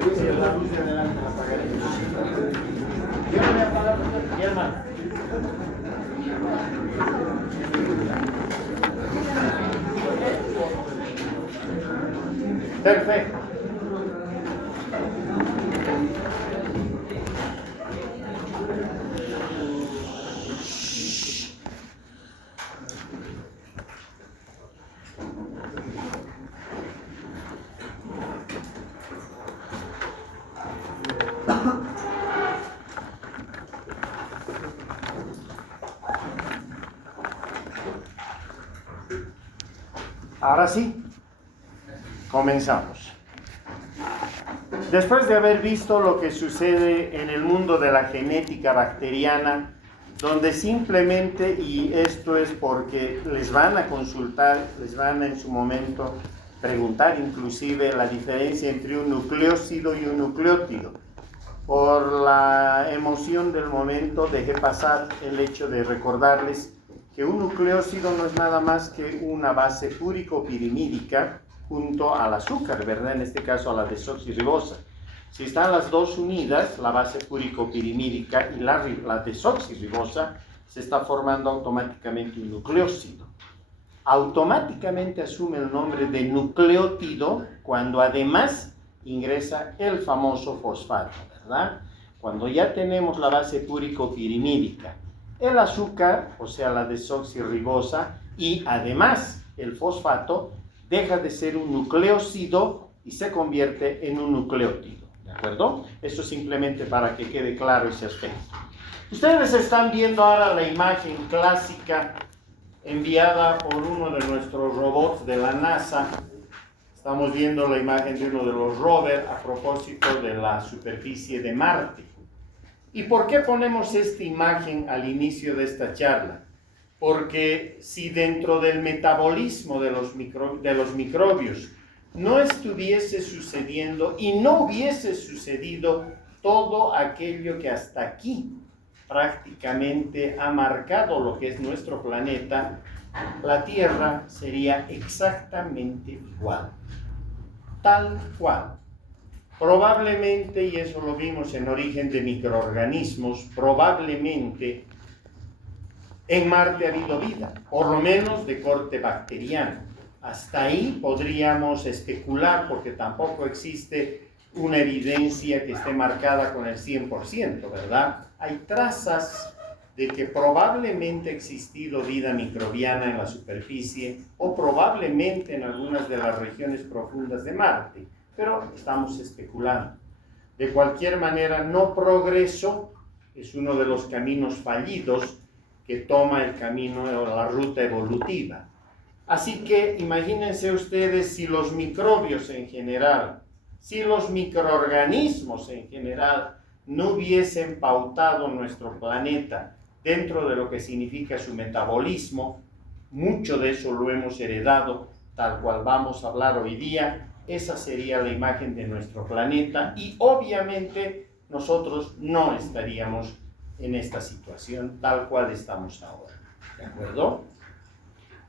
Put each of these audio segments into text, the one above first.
Sí, la luz de adelante la apagaré. Yo no voy a apagar, mi hermano. Perfecto. Ahora sí, comenzamos. Después de haber visto lo que sucede en el mundo de la genética bacteriana, donde simplemente, y esto es porque les van a consultar, les van a en su momento preguntar inclusive la diferencia entre un nucleósido y un nucleótido. Por la emoción del momento dejé pasar el hecho de recordarles que un nucleósido no es nada más que una base púrico-pirimídica junto al azúcar, ¿verdad? En este caso a la desoxirribosa. Si están las dos unidas, la base púrico-pirimídica y la desoxirribosa, se está formando automáticamente un nucleósido. Automáticamente asume el nombre de nucleótido cuando además ingresa el famoso fosfato, ¿verdad? Cuando ya tenemos la base púrico-pirimídica, el azúcar, o sea la desoxirribosa, y además el fosfato, deja de ser un nucleósido y se convierte en un nucleótido, ¿de acuerdo? Eso simplemente para que quede claro ese aspecto. Ustedes están viendo ahora la imagen clásica enviada por uno de nuestros robots de la NASA. Estamos viendo la imagen de uno de los rovers a propósito de la superficie de Marte. ¿Y por qué ponemos esta imagen al inicio de esta charla? Porque si dentro del metabolismo de los microbios no estuviese sucediendo y no hubiese sucedido todo aquello que hasta aquí prácticamente ha marcado lo que es nuestro planeta, la Tierra sería exactamente igual, tal cual. Probablemente, y eso lo vimos en Origen de Microorganismos, probablemente en Marte ha habido vida, por lo menos de corte bacteriano. Hasta ahí podríamos especular porque tampoco existe una evidencia que esté marcada con el 100%, ¿verdad? Hay trazas de que probablemente ha existido vida microbiana en la superficie o probablemente en algunas de las regiones profundas de Marte, pero estamos especulando. De cualquier manera, no progreso es uno de los caminos fallidos que toma el camino o la ruta evolutiva. Así que imagínense ustedes si los microbios en general, si los microorganismos en general no hubiesen pautado nuestro planeta dentro de lo que significa su metabolismo, mucho de eso lo hemos heredado, tal cual vamos a hablar hoy día. Esa sería la imagen de nuestro planeta y obviamente nosotros no estaríamos en esta situación tal cual estamos ahora, ¿de acuerdo?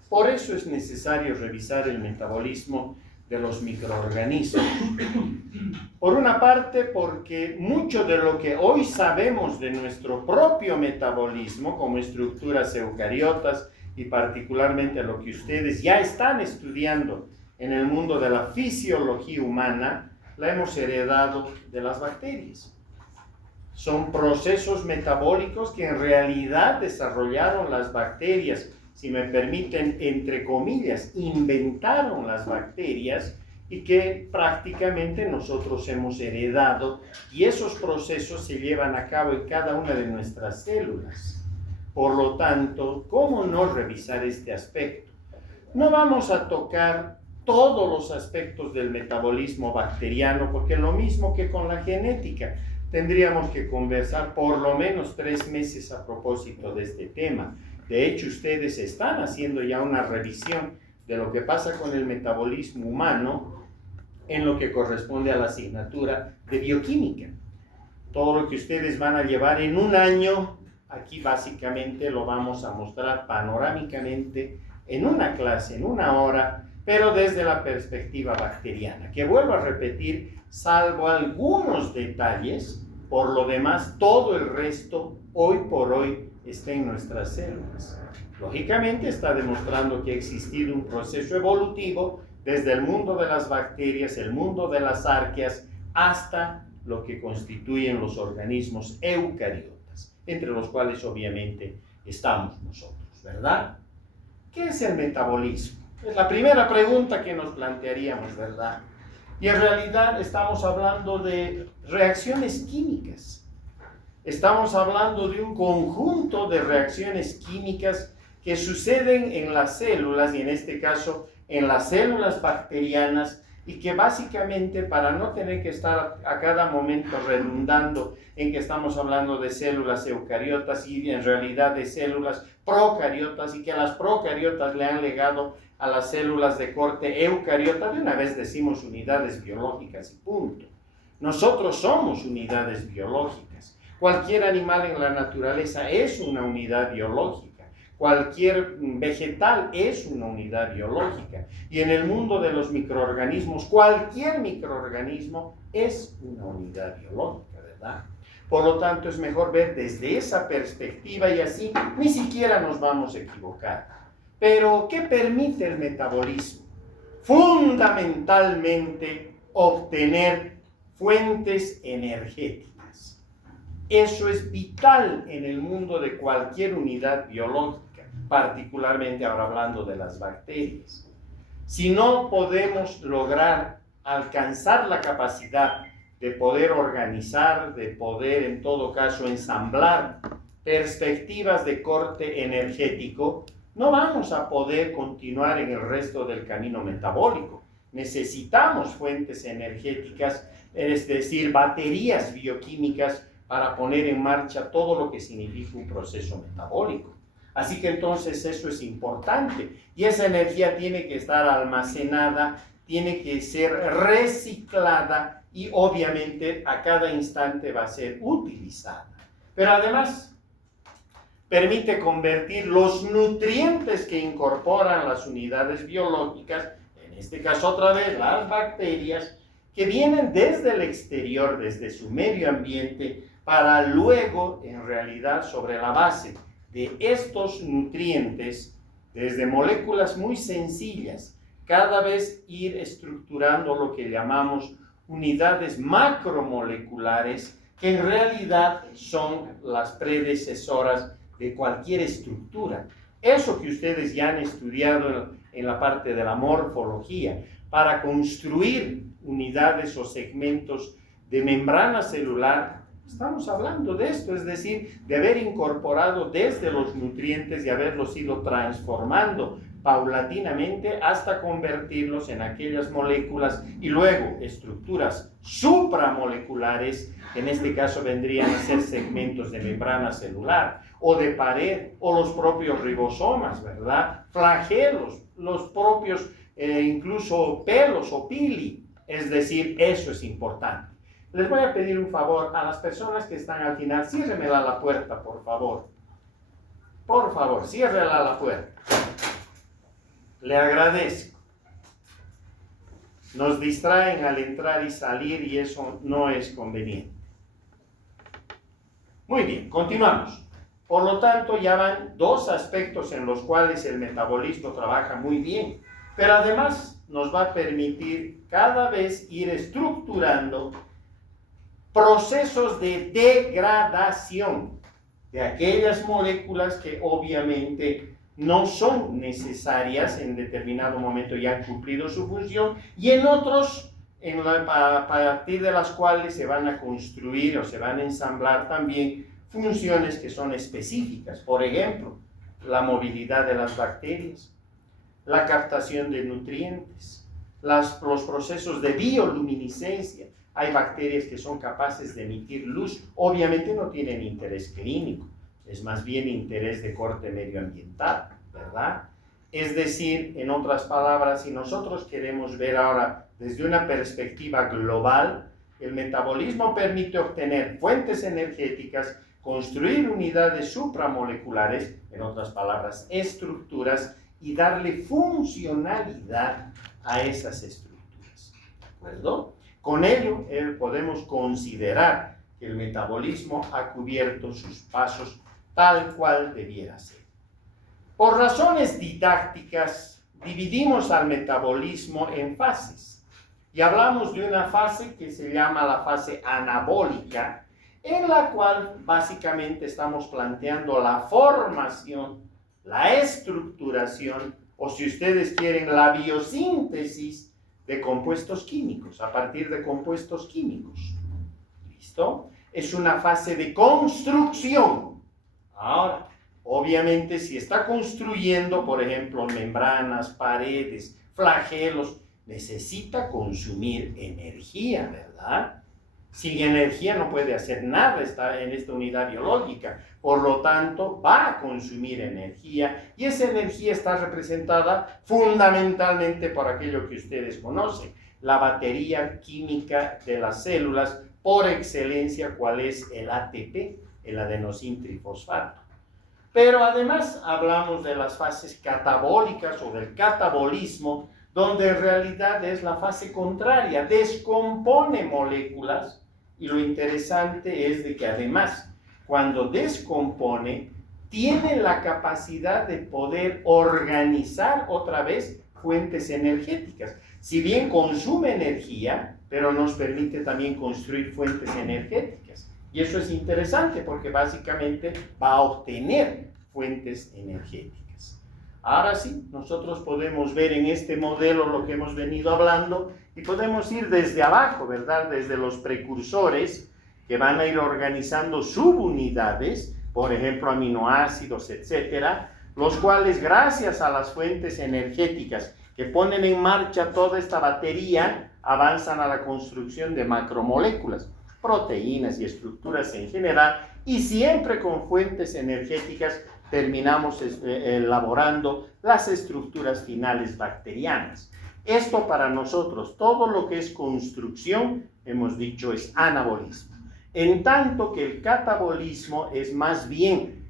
Por eso es necesario revisar el metabolismo de los microorganismos. Por una parte, porque mucho de lo que hoy sabemos de nuestro propio metabolismo, como estructuras eucariotas y particularmente lo que ustedes ya están estudiando en el mundo de la fisiología humana, la hemos heredado de las bacterias. Son procesos metabólicos que en realidad desarrollaron las bacterias, si me permiten, entre comillas, inventaron las bacterias y que prácticamente nosotros hemos heredado, y esos procesos se llevan a cabo en cada una de nuestras células. Por lo tanto, ¿cómo no revisar este aspecto? No vamos a tocar todos los aspectos del metabolismo bacteriano, porque lo mismo que con la genética, tendríamos que conversar por lo menos 3 meses a propósito de este tema. De hecho, ustedes están haciendo ya una revisión de lo que pasa con el metabolismo humano en lo que corresponde a la asignatura de bioquímica. Todo lo que ustedes van a llevar en un año, aquí básicamente lo vamos a mostrar panorámicamente en una clase, en una hora, pero desde la perspectiva bacteriana, que vuelvo a repetir, salvo algunos detalles, por lo demás, todo el resto, hoy por hoy, está en nuestras células. Lógicamente está demostrando que ha existido un proceso evolutivo desde el mundo de las bacterias, el mundo de las arqueas, hasta lo que constituyen los organismos eucariotas, entre los cuales obviamente estamos nosotros, ¿verdad? ¿Qué es el metabolismo? Es la primera pregunta que nos plantearíamos, ¿verdad? Y en realidad estamos hablando de reacciones químicas. Estamos hablando de un conjunto de reacciones químicas que suceden en las células, y en este caso en las células bacterianas, y que básicamente, para no tener que estar a cada momento redundando en que estamos hablando de células eucariotas y en realidad de células procariotas, y que las procariotas le han legado a las células de corte eucariota, de una vez decimos unidades biológicas y punto. Nosotros somos unidades biológicas. Cualquier animal en la naturaleza es una unidad biológica. Cualquier vegetal es una unidad biológica. Y en el mundo de los microorganismos, cualquier microorganismo es una unidad biológica, ¿verdad? Por lo tanto, es mejor ver desde esa perspectiva y así ni siquiera nos vamos a equivocar. Pero, ¿qué permite el metabolismo? Fundamentalmente, obtener fuentes energéticas. Eso es vital en el mundo de cualquier unidad biológica, particularmente ahora hablando de las bacterias. Si no podemos lograr alcanzar la capacidad de poder organizar, de poder en todo caso ensamblar perspectivas de corte energético, no vamos a poder continuar en el resto del camino metabólico. Necesitamos fuentes energéticas, es decir, baterías bioquímicas para poner en marcha todo lo que significa un proceso metabólico. Así que entonces eso es importante y esa energía tiene que estar almacenada, tiene que ser reciclada y obviamente a cada instante va a ser utilizada. Pero además permite convertir los nutrientes que incorporan las unidades biológicas, en este caso otra vez las bacterias, que vienen desde el exterior, desde su medio ambiente, para luego, en realidad, sobre la base de estos nutrientes, desde moléculas muy sencillas, cada vez ir estructurando lo que llamamos unidades macromoleculares, que en realidad son las predecesoras de cualquier estructura. Eso que ustedes ya han estudiado en la parte de la morfología, para construir unidades o segmentos de membrana celular, estamos hablando de esto, es decir, de haber incorporado desde los nutrientes y haberlos ido transformando paulatinamente hasta convertirlos en aquellas moléculas y luego estructuras supramoleculares, que en este caso vendrían a ser segmentos de membrana celular o de pared o los propios ribosomas, ¿verdad? Flagelos, los propios incluso pelos o pili, es decir, eso es importante. Les voy a pedir un favor a las personas que están al final, ciérremela la puerta, por favor. Por favor, ciérrela la puerta. Le agradezco. Nos distraen al entrar y salir y eso no es conveniente. Muy bien, continuamos. Por lo tanto, ya van dos aspectos en los cuales el metabolismo trabaja muy bien, pero además nos va a permitir cada vez ir estructurando procesos de degradación de aquellas moléculas que obviamente no son necesarias en determinado momento y han cumplido su función, y en otros a partir de las cuales se van a construir o se van a ensamblar también funciones que son específicas. Por ejemplo, la movilidad de las bacterias, la captación de nutrientes, los procesos de bioluminiscencia. Hay bacterias que son capaces de emitir luz, obviamente no tienen interés clínico, es más bien interés de corte medioambiental, ¿verdad? Es decir, en otras palabras, si nosotros queremos ver ahora desde una perspectiva global, el metabolismo permite obtener fuentes energéticas, construir unidades supramoleculares, en otras palabras, estructuras y darle funcionalidad a esas estructuras. ¿De acuerdo? Con ello podemos considerar que el metabolismo ha cubierto sus pasos tal cual debiera ser. Por razones didácticas, dividimos al metabolismo en fases y hablamos de una fase que se llama la fase anabólica, en la cual básicamente estamos planteando la formación, la estructuración, o si ustedes quieren, la biosíntesis de compuestos químicos, a partir de compuestos químicos. ¿Listo? Es una fase de construcción. Ahora, obviamente, si está construyendo, por ejemplo, membranas, paredes, flagelos, necesita consumir energía, ¿verdad? Sin energía no puede hacer nada, está en esta unidad biológica. Por lo tanto, va a consumir energía y esa energía está representada fundamentalmente por aquello que ustedes conocen, la batería química de las células por excelencia, cuál es el ATP, el adenosintrifosfato. Pero además hablamos de las fases catabólicas o del catabolismo, donde en realidad es la fase contraria, descompone moléculas. Y lo interesante es de que además, cuando descompone, tiene la capacidad de poder organizar otra vez fuentes energéticas. Si bien consume energía, pero nos permite también construir fuentes energéticas. Y eso es interesante porque básicamente va a obtener fuentes energéticas. Ahora sí, nosotros podemos ver en este modelo lo que hemos venido hablando y podemos ir desde abajo, ¿verdad? Desde los precursores que van a ir organizando subunidades, por ejemplo, aminoácidos, etcétera, los cuales gracias a las fuentes energéticas que ponen en marcha toda esta batería, avanzan a la construcción de macromoléculas, proteínas y estructuras en general, y siempre con fuentes energéticas terminamos elaborando las estructuras finales bacterianas. Esto para nosotros, todo lo que es construcción, hemos dicho, es anabolismo. En tanto que el catabolismo es más bien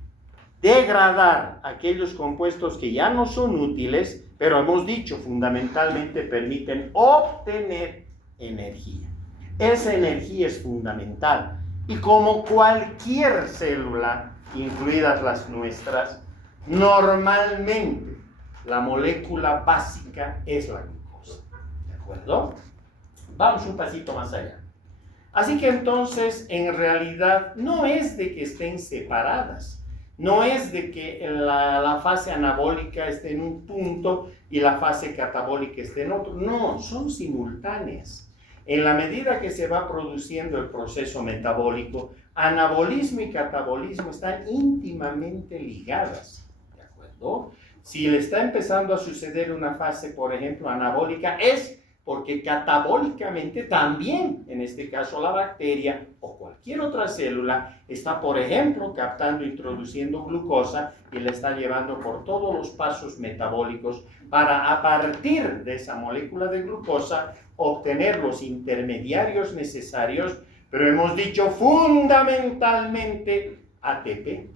degradar aquellos compuestos que ya no son útiles, pero hemos dicho, fundamentalmente permiten obtener energía. Esa energía es fundamental. Y como cualquier célula, incluidas las nuestras, normalmente la molécula básica es la glucosa. ¿De acuerdo? Vamos un pasito más allá. Así que entonces, en realidad, no es de que estén separadas. No es de que la fase anabólica esté en un punto y la fase catabólica esté en otro. No, son simultáneas. En la medida que se va produciendo el proceso metabólico, anabolismo y catabolismo están íntimamente ligadas. ¿De acuerdo? Si le está empezando a suceder una fase, por ejemplo, anabólica, es porque catabólicamente también, en este caso la bacteria o cualquier otra célula, está, por ejemplo, captando, introduciendo glucosa y la está llevando por todos los pasos metabólicos para, a partir de esa molécula de glucosa, obtener los intermediarios necesarios, pero hemos dicho fundamentalmente ATP.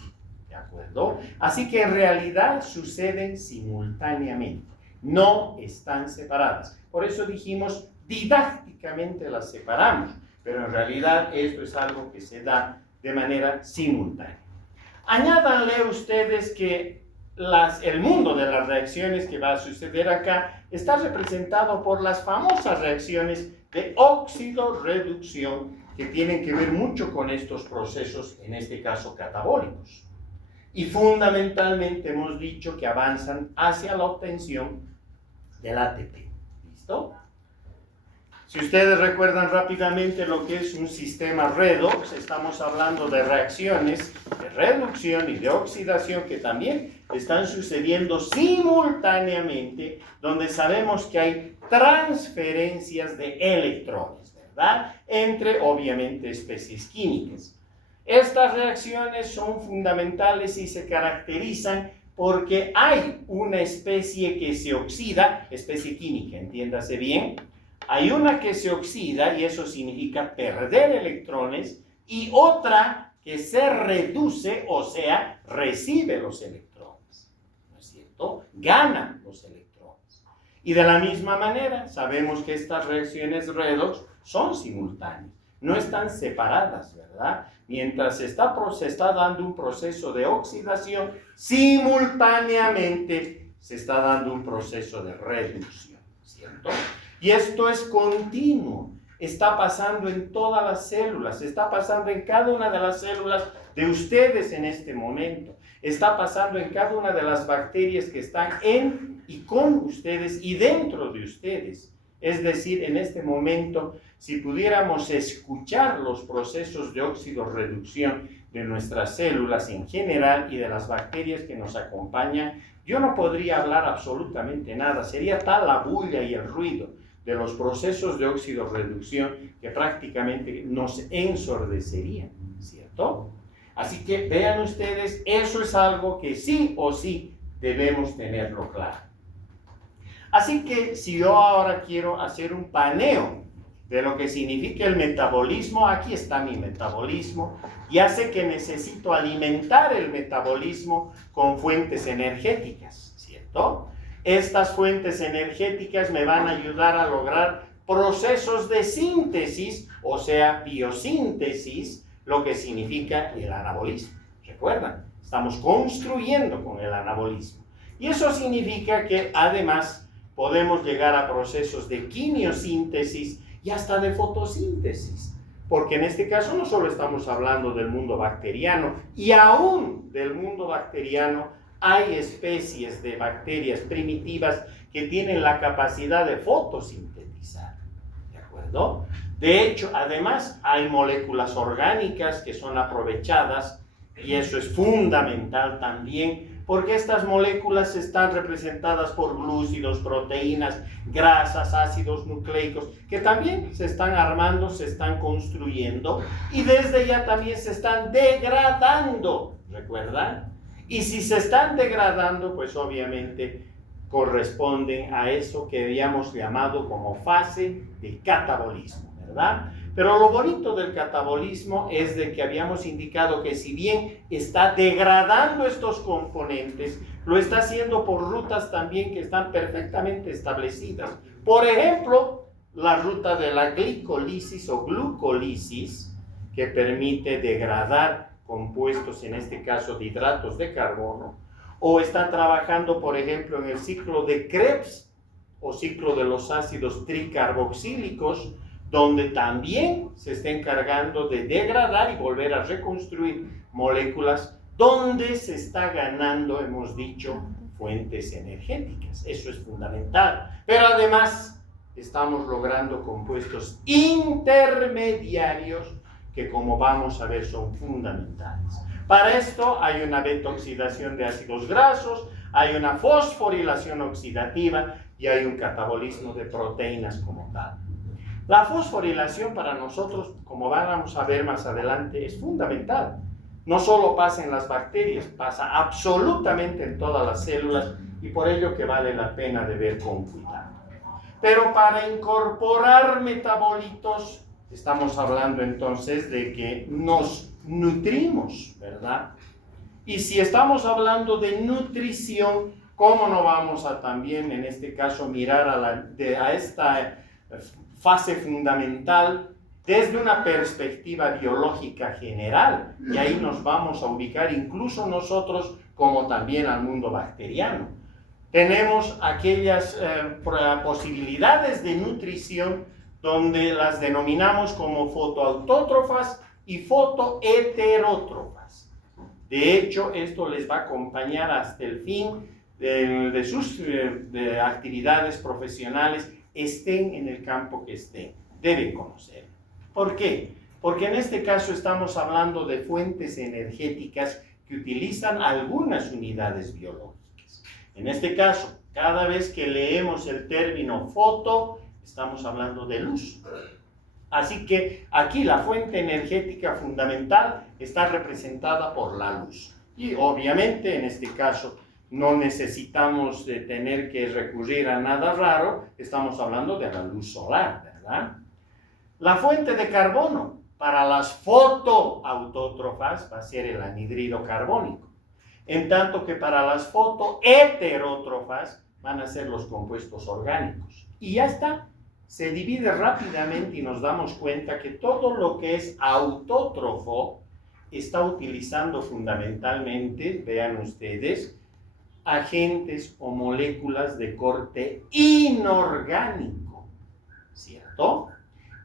¿De acuerdo? Así que en realidad suceden simultáneamente. No están separadas. Por eso dijimos, didácticamente las separamos, pero en realidad esto es algo que se da de manera simultánea. Añádanle ustedes que el mundo de las reacciones que va a suceder acá está representado por las famosas reacciones de óxido-reducción que tienen que ver mucho con estos procesos, en este caso catabólicos. Y fundamentalmente hemos dicho que avanzan hacia la obtención del ATP. ¿Listo? Si ustedes recuerdan rápidamente lo que es un sistema redox, estamos hablando de reacciones de reducción y de oxidación que también están sucediendo simultáneamente, donde sabemos que hay transferencias de electrones, ¿verdad? Entre, obviamente, especies químicas. Estas reacciones son fundamentales y se caracterizan porque hay una especie que se oxida, especie química, entiéndase bien, hay una que se oxida y eso significa perder electrones y otra que se reduce, o sea, recibe los electrones, ¿no es cierto? ¿cierto? Ganan los electrones. Y de la misma manera, sabemos que estas reacciones redox son simultáneas, no están separadas, ¿verdad? Mientras se está dando un proceso de oxidación, simultáneamente se está dando un proceso de reducción, ¿cierto? Y esto es continuo, está pasando en todas las células, está pasando en cada una de las células de ustedes en este momento, está pasando en cada una de las bacterias que están en y con ustedes y dentro de ustedes. Es decir, en este momento, si pudiéramos escuchar los procesos de óxido-reducción de nuestras células en general y de las bacterias que nos acompañan, yo no podría hablar absolutamente nada. Sería tal la bulla y el ruido de los procesos de óxido-reducción que prácticamente nos ensordecerían, ¿cierto? Así que vean ustedes, eso es algo que sí o sí debemos tenerlo claro. Así que si yo ahora quiero hacer un paneo de lo que significa el metabolismo, aquí está mi metabolismo, ya sé que necesito alimentar el metabolismo con fuentes energéticas, ¿cierto? Estas fuentes energéticas me van a ayudar a lograr procesos de síntesis, o sea, biosíntesis, lo que significa el anabolismo. ¿Recuerdan? Estamos construyendo con el anabolismo. Y eso significa que además podemos llegar a procesos de quimiosíntesis y hasta de fotosíntesis, porque en este caso no solo estamos hablando del mundo bacteriano, y aún del mundo bacteriano hay especies de bacterias primitivas que tienen la capacidad de fotosintetizar, ¿de acuerdo? De hecho, además hay moléculas orgánicas que son aprovechadas, y eso es fundamental también, porque estas moléculas están representadas por glúcidos, proteínas, grasas, ácidos nucleicos, que también se están armando, se están construyendo, y desde ya también se están degradando, ¿recuerdan? Y si se están degradando, pues obviamente corresponden a eso que habíamos llamado como fase de catabolismo, ¿verdad? Pero lo bonito del catabolismo es de que habíamos indicado que si bien está degradando estos componentes, lo está haciendo por rutas también que están perfectamente establecidas. Por ejemplo, la ruta de la glicolisis o glucolisis, que permite degradar compuestos, en este caso de hidratos de carbono, o está trabajando, por ejemplo, en el ciclo de Krebs o ciclo de los ácidos tricarboxílicos, donde también se está encargando de degradar y volver a reconstruir moléculas, donde se está ganando, hemos dicho, fuentes energéticas. Eso es fundamental. Pero además estamos logrando compuestos intermediarios que, como vamos a ver, son fundamentales. Para esto hay una beta-oxidación de ácidos grasos, hay una fosforilación oxidativa y hay un catabolismo de proteínas como tal. La fosforilación para nosotros, como vamos a ver más adelante, es fundamental. No solo pasa en las bacterias, pasa absolutamente en todas las células, y por ello que vale la pena de ver con cuidado. Pero para incorporar metabolitos, estamos hablando entonces de que nos nutrimos, ¿verdad? Y si estamos hablando de nutrición, ¿cómo no vamos a también, en este caso, mirar a esta fase fundamental desde una perspectiva biológica general? Y ahí nos vamos a ubicar incluso nosotros como también al mundo bacteriano. Tenemos aquellas posibilidades de nutrición donde las denominamos como fotoautótrofas y fotoheterótrofas. De hecho, esto les va a acompañar hasta el fin de sus actividades profesionales, estén en el campo que estén. Deben conocerlo. ¿Por qué? Porque en este caso estamos hablando de fuentes energéticas que utilizan algunas unidades biológicas. En este caso, cada vez que leemos el término foto, estamos hablando de luz. Así que aquí la fuente energética fundamental está representada por la luz. Y obviamente en este caso no necesitamos tener que recurrir a nada raro, estamos hablando de la luz solar, ¿verdad? La fuente de carbono para las fotoautótrofas va a ser el anhídrido carbónico. en tanto que para las fotoheterótrofas van a ser los compuestos orgánicos. Y ya está, se divide rápidamente y nos damos cuenta que todo lo que es autótrofo está utilizando fundamentalmente, vean ustedes, agentes o moléculas de corte inorgánico, ¿cierto?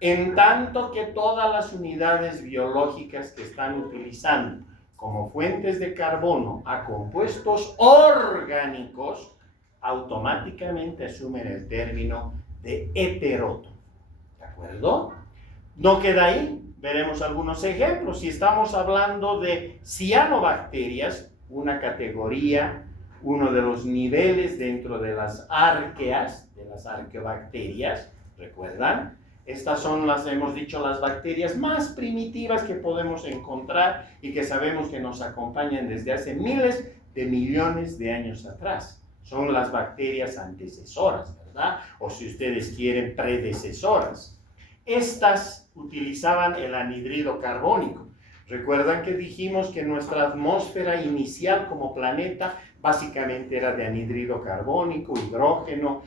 En tanto que todas las unidades biológicas que están utilizando como fuentes de carbono a compuestos orgánicos, automáticamente asumen el término de heterótrofo, ¿de acuerdo? No queda ahí, veremos algunos ejemplos. Si estamos hablando de cianobacterias, una categoría, uno de los niveles dentro de las arqueas, de las arqueobacterias, ¿recuerdan? Estas son hemos dicho, las bacterias más primitivas que podemos encontrar y que sabemos que nos acompañan desde hace miles de millones de años atrás. Son las bacterias antecesoras, ¿verdad? O si ustedes quieren, predecesoras. Estas utilizaban el anhídrido carbónico. Recuerdan que dijimos que nuestra atmósfera inicial como planeta básicamente era de anhídrido carbónico, hidrógeno,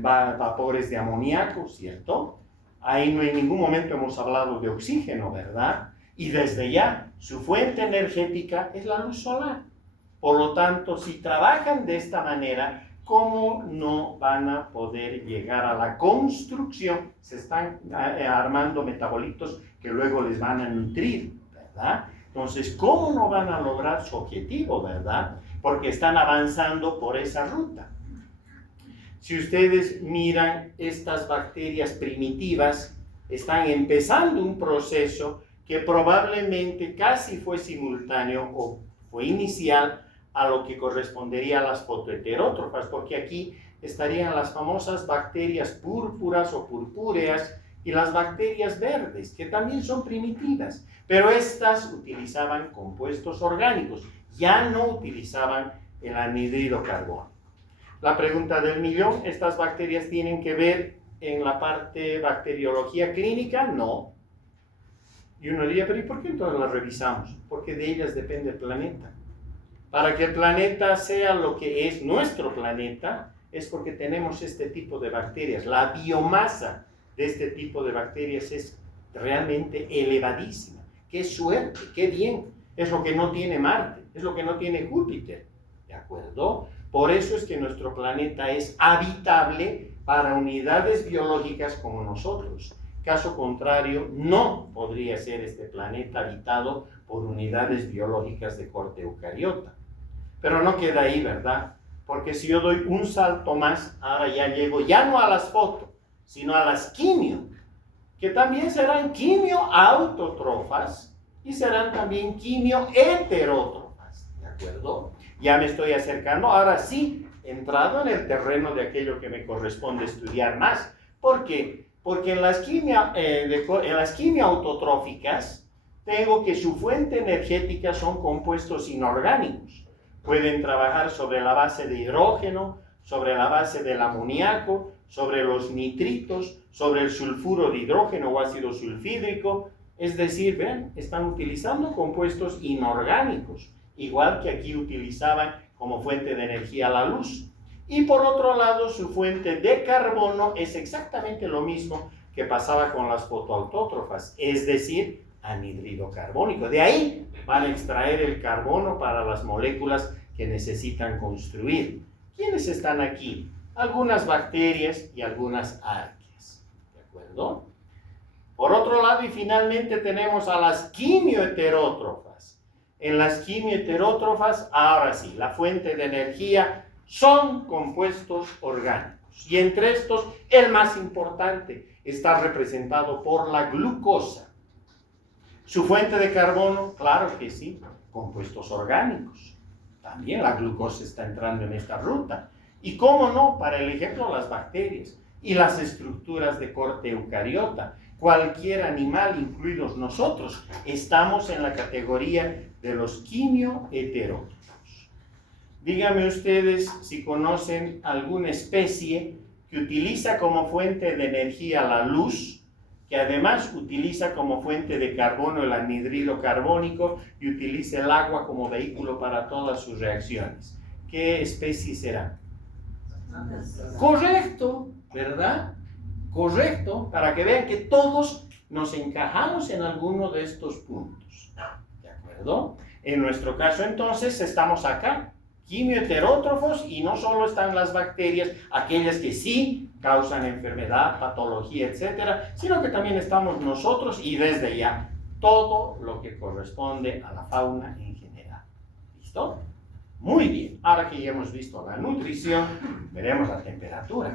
vapores de amoníaco, ¿cierto? Ahí no en ningún momento hemos hablado de oxígeno, ¿verdad? Y desde ya, su fuente energética es la luz solar. Por lo tanto, si trabajan de esta manera, ¿cómo no van a poder llegar a la construcción? Se están armando metabolitos que luego les van a nutrir, ¿verdad? Entonces, ¿cómo no van a lograr su objetivo, verdad? Porque están avanzando por esa ruta. Si ustedes miran, estas bacterias primitivas están empezando un proceso que probablemente casi fue simultáneo o fue inicial a lo que correspondería a las fotoheterótrofas, porque aquí estarían las famosas bacterias púrpuras o purpúreas y las bacterias verdes, que también son primitivas, pero estas utilizaban compuestos orgánicos, ya no utilizaban el anhídrido carbónico. La pregunta del millón, ¿estas bacterias tienen que ver en la parte bacteriología clínica? No. Y uno diría, pero ¿y por qué entonces las revisamos? Porque de ellas depende el planeta. Para que el planeta sea lo que es nuestro planeta, es porque tenemos este tipo de bacterias. La biomasa de este tipo de bacterias es realmente elevadísima. ¡Qué suerte! ¡Qué bien! Es lo que no tiene Marte, es lo que no tiene Júpiter. ¿De acuerdo? Por eso es que nuestro planeta es habitable para unidades biológicas como nosotros. Caso contrario, no podría ser este planeta habitado por unidades biológicas de corte eucariota. Pero no queda ahí, ¿verdad? Porque si yo doy un salto más, ahora ya llego ya no a las foto, sino a las quimio, que también serán quimioautótrofas y serán también quimioheterótrofas, ¿de acuerdo? Ya me estoy acercando, ahora sí, entrado en el terreno de aquello que me corresponde estudiar más. ¿Por qué? Porque en las quimioautotróficas tengo que su fuente energética son compuestos inorgánicos. Pueden trabajar sobre la base de hidrógeno, sobre la base del amoníaco, sobre los nitritos, sobre el sulfuro de hidrógeno o ácido sulfídrico. Es decir, ven, están utilizando compuestos inorgánicos, igual que aquí utilizaban como fuente de energía la luz. Y por otro lado, su fuente de carbono es exactamente lo mismo que pasaba con las fotoautótrofas, es decir, anhídrido carbónico. De ahí van a extraer el carbono para las moléculas que necesitan construir. ¿Quiénes están aquí? Algunas bacterias y algunas arqueas. ¿De acuerdo? Por otro lado, y finalmente tenemos a las quimioheterótrofas. En las quimioheterótrofas, ahora sí, la fuente de energía son compuestos orgánicos. Y entre estos, el más importante está representado por la glucosa. ¿Su fuente de carbono? Claro que sí, compuestos orgánicos. También la glucosa está entrando en esta ruta. Y cómo no, para el ejemplo, las bacterias y las estructuras de corte eucariota. Cualquier animal, incluidos nosotros, estamos en la categoría de los quimioheterótrofos. Díganme ustedes si conocen alguna especie que utiliza como fuente de energía la luz, que además utiliza como fuente de carbono el anhidrido carbónico y utiliza el agua como vehículo para todas sus reacciones. ¿Qué especie será? Correcto, ¿verdad? Correcto, para que vean que todos nos encajamos en alguno de estos puntos. ¿De acuerdo? En nuestro caso, entonces, estamos acá, quimioheterótrofos, y no solo están las bacterias, aquellas que sí causan enfermedad, patología, etcétera, sino que también estamos nosotros y desde ya todo lo que corresponde a la fauna en general. ¿Listo? Muy bien, ahora que ya hemos visto la nutrición, veremos la temperatura.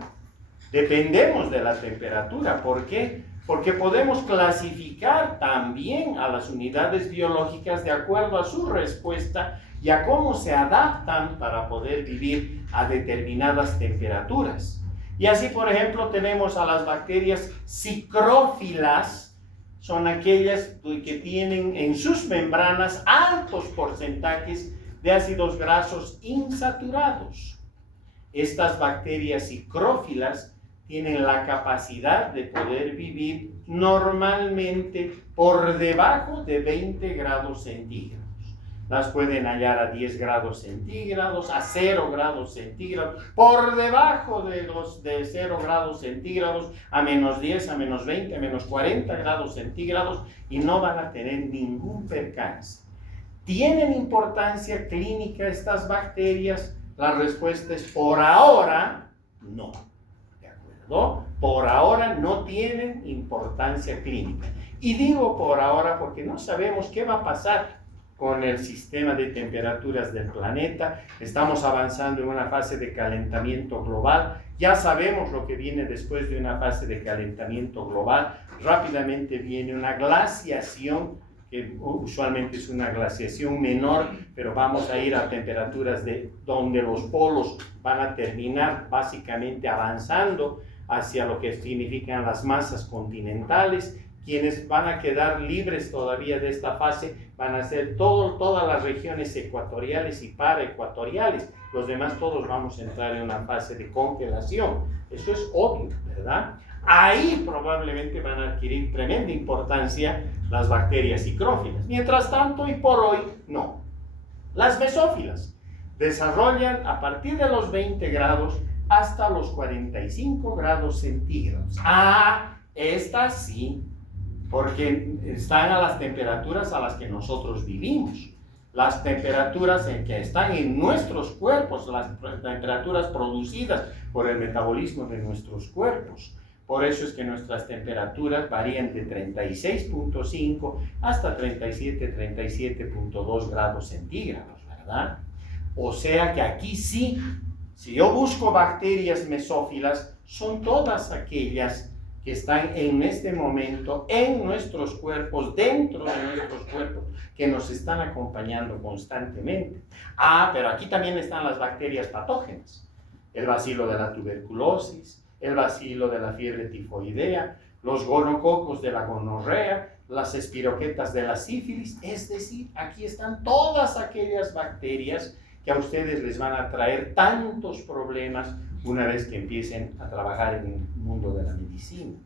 Dependemos de la temperatura. ¿Por qué? Porque podemos clasificar también a las unidades biológicas de acuerdo a su respuesta y a cómo se adaptan para poder vivir a determinadas temperaturas. Y así, por ejemplo, tenemos a las bacterias psicrófilas, son aquellas que tienen en sus membranas altos porcentajes de ácidos grasos insaturados. Estas bacterias psicrófilas tienen la capacidad de poder vivir normalmente por debajo de 20 grados centígrados. Las pueden hallar a 10 grados centígrados, a 0 grados centígrados, por debajo de 0 grados centígrados, a menos 10, a menos 20, a menos 40 grados centígrados, y no van a tener ningún percance. ¿Tienen importancia clínica estas bacterias? La respuesta es por ahora no. ¿De acuerdo? Por ahora no tienen importancia clínica. Y digo por ahora porque no sabemos qué va a pasar con el sistema de temperaturas del planeta. Estamos avanzando en una fase de calentamiento global. Ya sabemos lo que viene después de una fase de calentamiento global. Rápidamente viene una glaciación, que usualmente es una glaciación menor, pero vamos a ir a temperaturas donde los polos van a terminar básicamente avanzando hacia lo que significan las masas continentales. Quienes van a quedar libres todavía de esta fase van a ser todas las regiones ecuatoriales y paraecuatoriales. Los demás todos vamos a entrar en una fase de congelación. Eso es obvio, ¿verdad? Ahí probablemente van a adquirir tremenda importancia las bacterias psicrófilas. Mientras tanto, y por hoy, no. Las mesófilas desarrollan a partir de los 20 grados hasta los 45 grados centígrados. Estas sí, porque están a las temperaturas a las que nosotros vivimos. Las temperaturas en que están en nuestros cuerpos, las temperaturas producidas por el metabolismo de nuestros cuerpos. Por eso es que nuestras temperaturas varían de 36.5 hasta 37.2 grados centígrados, ¿verdad? O sea que aquí sí, si yo busco bacterias mesófilas, son todas aquellas que están en este momento en nuestros cuerpos, dentro de nuestros cuerpos, que nos están acompañando constantemente. Pero aquí también están las bacterias patógenas, el bacilo de la tuberculosis, el bacilo de la fiebre tifoidea, los gonococos de la gonorrea, las espiroquetas de la sífilis. Es decir, aquí están todas aquellas bacterias que a ustedes les van a traer tantos problemas una vez que empiecen a trabajar en el mundo de la medicina.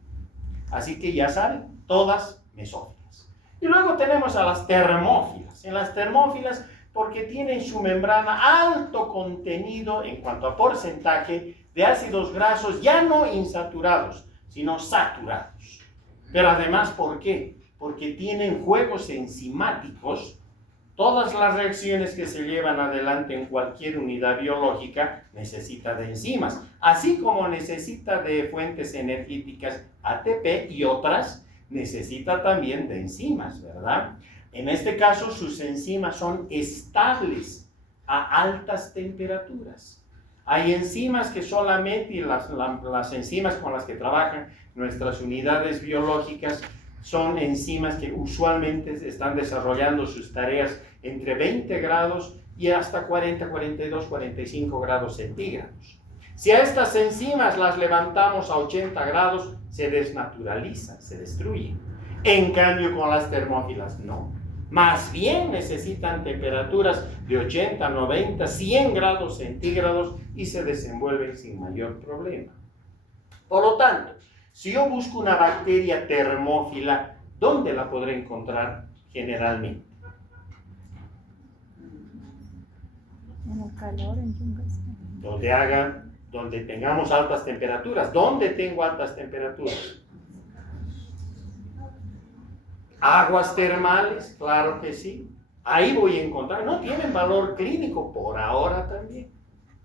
Así que ya saben, todas mesófilas. Y luego tenemos a las termófilas. En las termófilas, porque tienen su membrana alto contenido en cuanto a porcentaje de ácidos grasos ya no insaturados, sino saturados. Pero además, ¿por qué? Porque tienen juegos enzimáticos. Todas las reacciones que se llevan adelante en cualquier unidad biológica necesita de enzimas, así como necesita de fuentes energéticas ATP y otras, necesita también de enzimas, ¿verdad? En este caso, sus enzimas son estables a altas temperaturas. Hay enzimas que solamente, y las enzimas con las que trabajan nuestras unidades biológicas, son enzimas que usualmente están desarrollando sus tareas entre 20 grados y hasta 40, 42, 45 grados centígrados. Si a estas enzimas las levantamos a 80 grados, se desnaturalizan, se destruyen. En cambio, con las termófilas no. Más bien necesitan temperaturas de 80, 90, 100 grados centígrados y se desenvuelven sin mayor problema. Por lo tanto, Si yo busco una bacteria termófila, ¿dónde la podré encontrar generalmente? En el calor, en yungas. Donde tengamos altas temperaturas. ¿Dónde tengo altas temperaturas? Aguas termales, claro que sí. Ahí voy a encontrar. No tienen valor clínico por ahora también,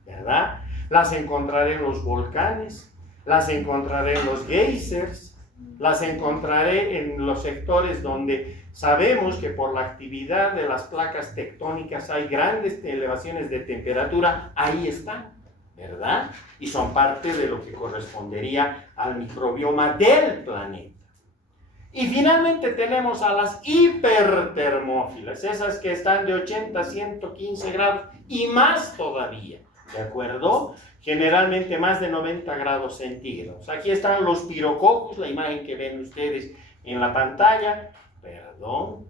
¿verdad? Las encontraré en los volcanes, las encontraré en los geysers, las encontraré en los sectores donde sabemos que por la actividad de las placas tectónicas hay grandes elevaciones de temperatura. Ahí están, ¿verdad? Y son parte de lo que correspondería al microbioma del planeta. Y finalmente tenemos a las hipertermófilas, esas que están de 80 a 115 grados y más todavía, ¿de acuerdo? Generalmente más de 90 grados centígrados. Aquí están los pirococos, la imagen que ven ustedes en la pantalla, perdón.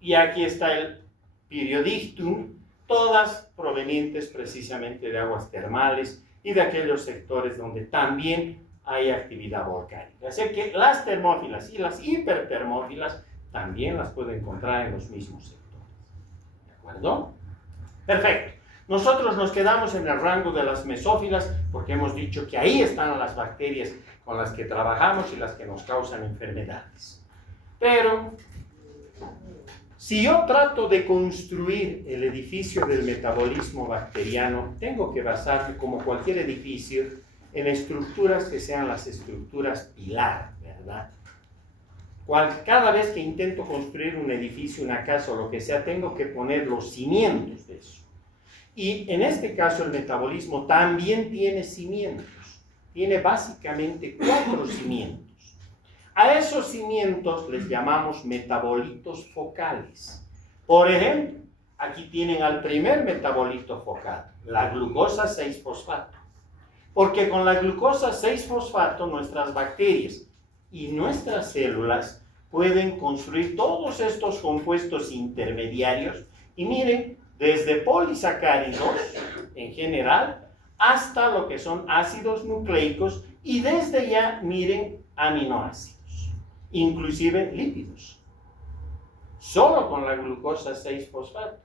Y aquí está el Pyriodictum, todas provenientes precisamente de aguas termales y de aquellos sectores donde también hay actividad volcánica. Así que las termófilas y las hipertermófilas también las puede encontrar en los mismos sectores. ¿De acuerdo? Perfecto. Nosotros nos quedamos en el rango de las mesófilas porque hemos dicho que ahí están las bacterias con las que trabajamos y las que nos causan enfermedades. Pero si yo trato de construir el edificio del metabolismo bacteriano, tengo que basarme, como cualquier edificio, en estructuras que sean las estructuras pilar, ¿verdad? Cada vez que intento construir un edificio, una casa o lo que sea, tengo que poner los cimientos de eso. Y en este caso el metabolismo también tiene cimientos. Tiene básicamente 4 cimientos. A esos cimientos les llamamos metabolitos focales. Por ejemplo, aquí tienen al primer metabolito focal, la glucosa 6-fosfato. Porque con la glucosa 6-fosfato nuestras bacterias y nuestras células pueden construir todos estos compuestos intermediarios y miren, desde polisacáridos en general hasta lo que son ácidos nucleicos y desde ya miren aminoácidos, inclusive lípidos, solo con la glucosa 6-fosfato.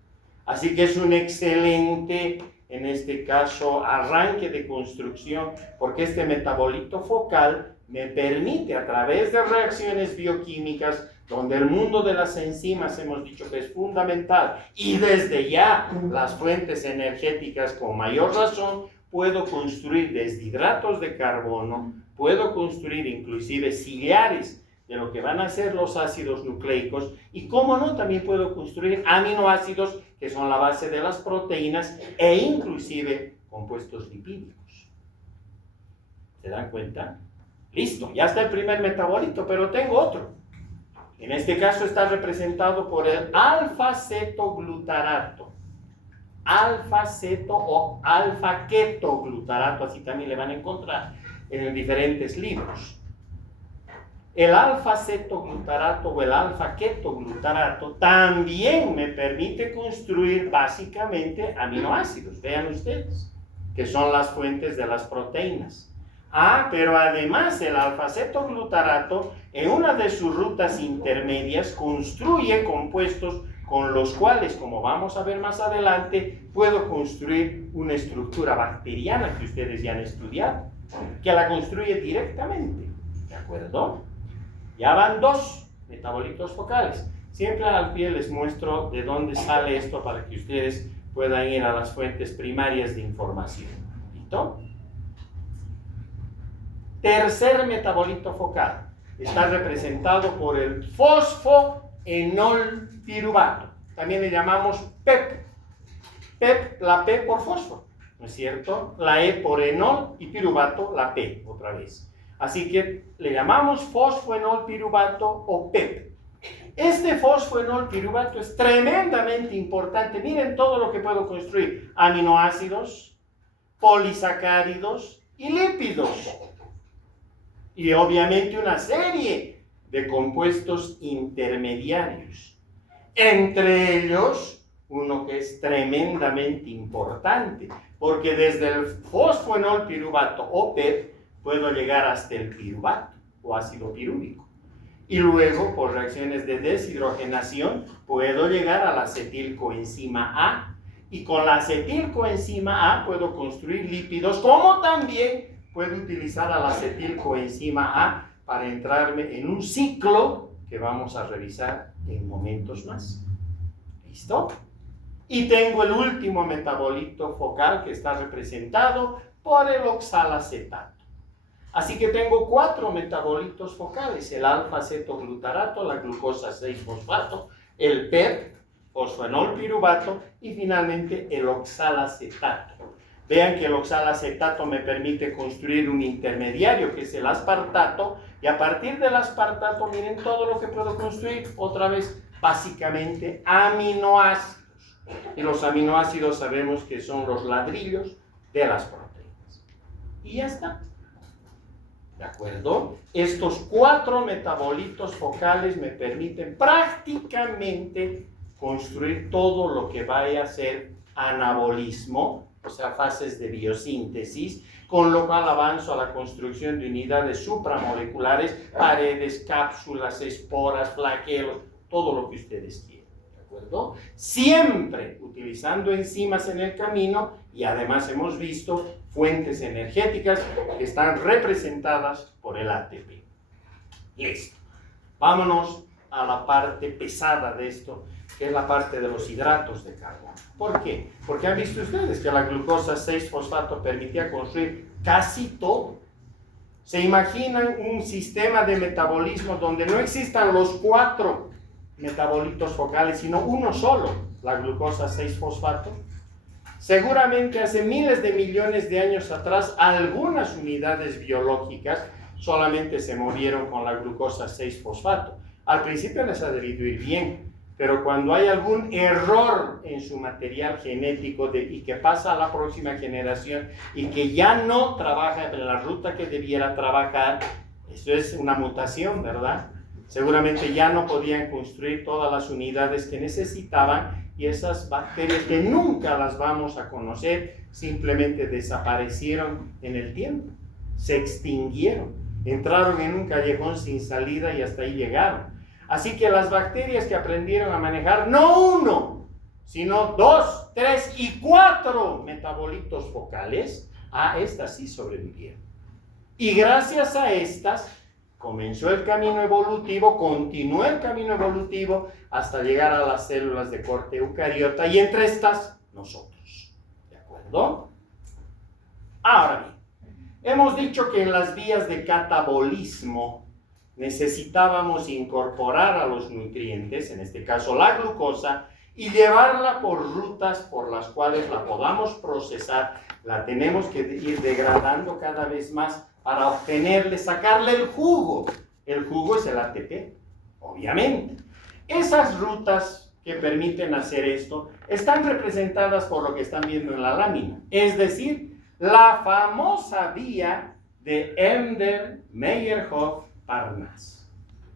Así que es un excelente, en este caso, arranque de construcción, porque este metabolito focal me permite, a través de reacciones bioquímicas, donde el mundo de las enzimas hemos dicho que es fundamental, y desde ya las fuentes energéticas con mayor razón, puedo construir deshidratos de carbono, puedo construir inclusive sillares de lo que van a ser los ácidos nucleicos, y cómo no, también puedo construir aminoácidos que son la base de las proteínas e inclusive compuestos lipídicos. ¿Se dan cuenta? Listo, ya está el primer metabolito, pero tengo otro. En este caso está representado por el alfa-cetoglutarato. Alfa-ceto o alfa-ketoglutarato, así también le van a encontrar en diferentes libros. El alfa-cetoglutarato o el alfa-ketoglutarato también me permite construir básicamente aminoácidos, vean ustedes, que son las fuentes de las proteínas. Pero además el alfa-cetoglutarato en una de sus rutas intermedias construye compuestos con los cuales, como vamos a ver más adelante, puedo construir una estructura bacteriana que ustedes ya han estudiado, que la construye directamente, ¿de acuerdo? Ya van 2 metabolitos focales. Siempre al pie les muestro de dónde sale esto para que ustedes puedan ir a las fuentes primarias de información. ¿Listo? Tercer metabolito focal. Está representado por el fosfoenolpiruvato. También le llamamos PEP. PEP, la P por fósforo, ¿no es cierto? La E por enol y piruvato, la P, otra vez. Así que le llamamos fosfoenolpiruvato o PEP. Este fosfoenolpiruvato es tremendamente importante. Miren todo lo que puedo construir. Aminoácidos, polisacáridos y lípidos. Y obviamente una serie de compuestos intermediarios. Entre ellos, uno que es tremendamente importante, porque desde el fosfoenolpiruvato o PEP puedo llegar hasta el piruvato. o ácido pirúvico. Y luego, por reacciones de deshidrogenación, puedo llegar a la acetilcoenzima A. Y con la acetilcoenzima A puedo construir lípidos, como también puedo utilizar a la acetilcoenzima A para entrarme en un ciclo que vamos a revisar en momentos más. ¿Listo? Y tengo el último metabolito focal que está representado por el oxalacetato. Así que tengo 4 metabolitos focales: el alfa-acetoglutarato, la glucosa 6-fosfato, el PEP, fosfanol piruvato, y finalmente el oxalacetato. Vean que el oxalacetato me permite construir un intermediario que es el aspartato, y a partir del aspartato, miren todo lo que puedo construir, otra vez, básicamente aminoácidos. Y los aminoácidos sabemos que son los ladrillos de las proteínas. Y ya está. ¿De acuerdo? Estos 4 metabolitos focales me permiten prácticamente construir todo lo que vaya a ser anabolismo, o sea, fases de biosíntesis, con lo cual avanzo a la construcción de unidades supramoleculares, paredes, cápsulas, esporas, flagelos, todo lo que ustedes quieran. ¿De acuerdo? Siempre utilizando enzimas en el camino, y además hemos visto fuentes energéticas que están representadas por el ATP. Listo. Vámonos a la parte pesada de esto, que es la parte de los hidratos de carbono. ¿Por qué? Porque han visto ustedes que la glucosa 6-fosfato permitía construir casi todo. ¿Se imaginan un sistema de metabolismo donde no existan los 4 metabolitos focales, sino uno solo, la glucosa 6-fosfato? Seguramente hace miles de millones de años atrás, algunas unidades biológicas solamente se movieron con la glucosa 6-fosfato. Al principio les ha debido ir bien, pero cuando hay algún error en su material genético y que pasa a la próxima generación y que ya no trabaja en la ruta que debiera trabajar, eso es una mutación, ¿verdad? Seguramente ya no podían construir todas las unidades que necesitaban, y esas bacterias que nunca las vamos a conocer simplemente desaparecieron en el tiempo, se extinguieron, entraron en un callejón sin salida y hasta ahí llegaron. Así que las bacterias que aprendieron a manejar no 1, sino 2, 3 y 4 metabolitos focales, estas sí sobrevivieron. Y gracias a estas comenzó el camino evolutivo, continuó el camino evolutivo hasta llegar a las células de corte eucariota, y entre estas, nosotros. ¿De acuerdo? Ahora bien, hemos dicho que en las vías de catabolismo necesitábamos incorporar a los nutrientes, en este caso la glucosa, y llevarla por rutas por las cuales la podamos procesar. La tenemos que ir degradando cada vez más para obtenerle, sacarle el jugo. El jugo es el ATP, obviamente. Esas rutas que permiten hacer esto están representadas por lo que están viendo en la lámina, es decir, la famosa vía de Embden-Meyerhof-Parnasse.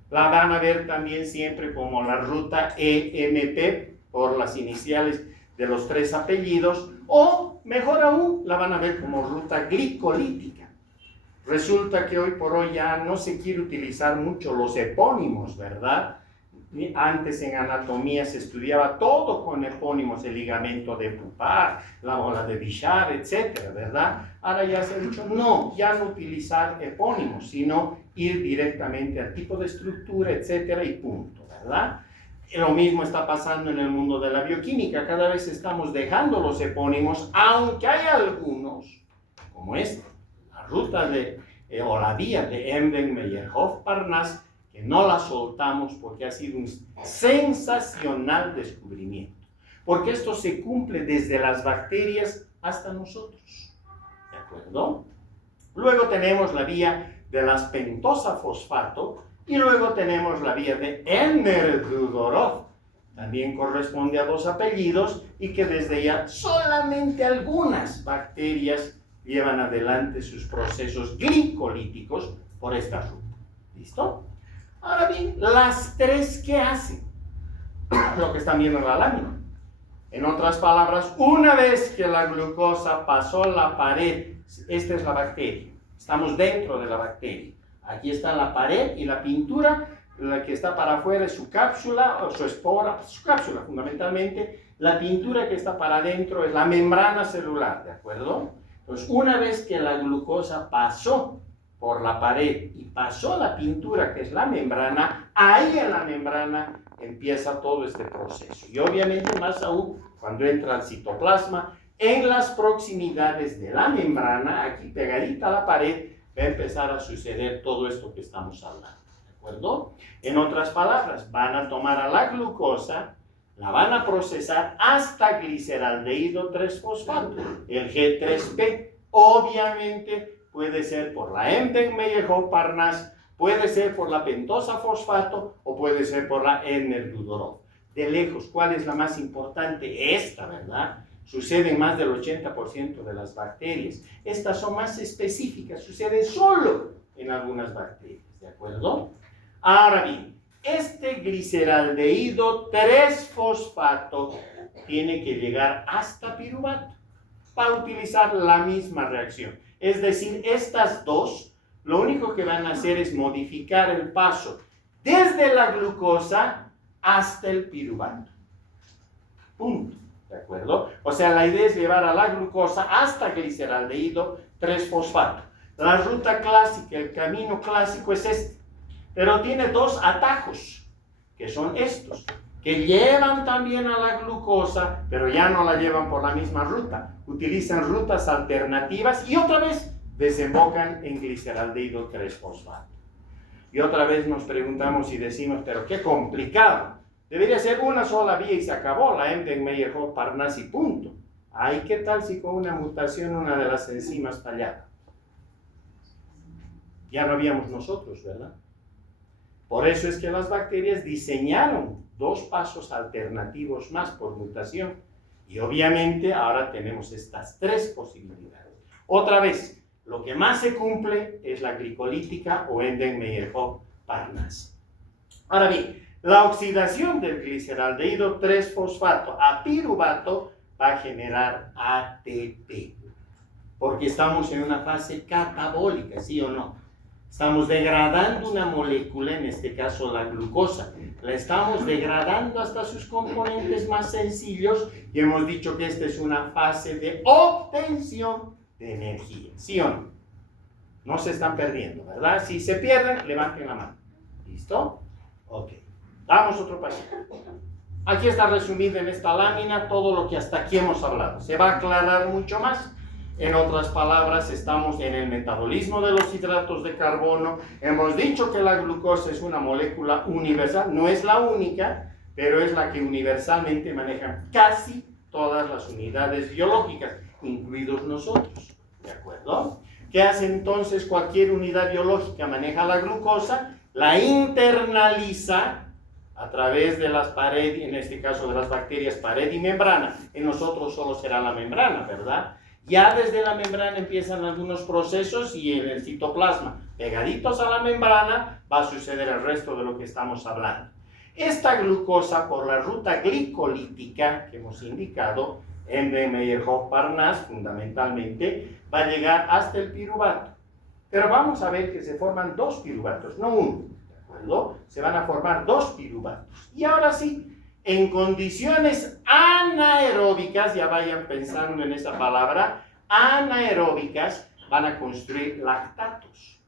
La van a ver también siempre como la ruta EMP, por las iniciales de los 3 apellidos, o mejor aún, la van a ver como ruta glicolítica. Resulta que hoy por hoy ya no se quiere utilizar mucho los epónimos, ¿verdad? Antes en anatomía se estudiaba todo con epónimos, el ligamento de Pupar, la bola de Bishar, etcétera, ¿verdad? Ahora ya se ha dicho, no, ya no utilizar epónimos, sino ir directamente al tipo de estructura, etcétera, y punto, ¿verdad? Lo mismo está pasando en el mundo de la bioquímica. Cada vez estamos dejando los epónimos, aunque hay algunos, como este, la ruta o la vía de Embden-Meyerhof-Parnasse, que no la soltamos porque ha sido un sensacional descubrimiento. Porque esto se cumple desde las bacterias hasta nosotros. ¿De acuerdo? Luego tenemos la vía de la pentosa fosfato, y luego tenemos la vía de Elmer-Dudorov, también corresponde a 2 apellidos, y que desde ya solamente algunas bacterias llevan adelante sus procesos glicolíticos por esta ruta. ¿Listo? Ahora bien, las 3 que hacen, lo que están viendo en la lámina. En otras palabras, una vez que la glucosa pasó la pared, esta es la bacteria, estamos dentro de la bacteria. Aquí está la pared y la pintura, la que está para afuera es su cápsula o su espora, su cápsula fundamentalmente. La pintura que está para adentro es la membrana celular, ¿de acuerdo? Entonces, una vez que la glucosa pasó por la pared y pasó la pintura que es la membrana, ahí en la membrana empieza todo este proceso. Y obviamente más aún cuando entra al citoplasma, en las proximidades de la membrana, aquí pegadita a la pared, va a empezar a suceder todo esto que estamos hablando, ¿de acuerdo? En otras palabras, van a tomar a la glucosa, la van a procesar hasta gliceraldehído 3-fosfato, el G3P. Obviamente puede ser por la Embden-Meyerhoff-Parnas, puede ser por la pentosa fosfato o puede ser por la Ener-Dudorov. De lejos, ¿cuál es la más importante? Esta, ¿verdad? Sucede en más del 80% de las bacterias. Estas son más específicas, suceden solo en algunas bacterias, ¿de acuerdo? Ahora bien, este gliceraldehído 3-fosfato tiene que llegar hasta piruvato para utilizar la misma reacción. Es decir, estas dos, lo único que van a hacer es modificar el paso desde la glucosa hasta el piruvato. Punto. ¿De acuerdo? O sea, la idea es llevar a la glucosa hasta gliceraldehído 3-fosfato. La ruta clásica, el camino clásico es este, pero tiene dos atajos, que son estos, que llevan también a la glucosa, pero ya no la llevan por la misma ruta. Utilizan rutas alternativas y otra vez desembocan en gliceraldehído 3-fosfato. Y otra vez nos preguntamos y decimos, pero qué complicado. Debería ser una sola vía y se acabó, la Embden-Meyerhoff-Parnas y punto. Ay, ¿qué tal si con una mutación una de las enzimas fallaba? Ya no habíamos nosotros, ¿verdad? Por eso es que las bacterias diseñaron dos pasos alternativos más por mutación. Y obviamente ahora tenemos estas tres posibilidades. Otra vez, lo que más se cumple es la glicolítica o Embden-Meyerhoff-Parnas. Ahora bien, la oxidación del gliceraldehído 3-fosfato a piruvato va a generar ATP, porque estamos en una fase catabólica, ¿sí o no? Estamos degradando una molécula, en este caso la glucosa, la estamos degradando hasta sus componentes más sencillos y hemos dicho que esta es una fase de obtención de energía, ¿sí o no? No se están perdiendo, ¿verdad? Si se pierden, levanten la mano. ¿Listo? Ok. Damos otro paso. Aquí está resumido en esta lámina todo lo que hasta aquí hemos hablado. Se va a aclarar mucho más. En otras palabras, estamos en el metabolismo de los hidratos de carbono. Hemos dicho que la glucosa es una molécula universal. No es la única, pero es la que universalmente manejan casi todas las unidades biológicas, incluidos nosotros. ¿De acuerdo? ¿Qué hace entonces cualquier unidad biológica? Maneja la glucosa, la internaliza a través de las paredes, en este caso de las bacterias, pared y membrana. En nosotros solo será la membrana, ¿verdad? Ya desde la membrana empiezan algunos procesos y en el citoplasma, pegaditos a la membrana, va a suceder el resto de lo que estamos hablando. Esta glucosa, por la ruta glicolítica que hemos indicado, Embden-Meyerhoff-Parnas fundamentalmente, va a llegar hasta el piruvato. Pero vamos a ver que se forman dos piruvatos, no uno. Se van a formar dos piruvatos. Y ahora sí, en condiciones anaeróbicas, ya vayan pensando en esa palabra, anaeróbicas, van a construir lactatos.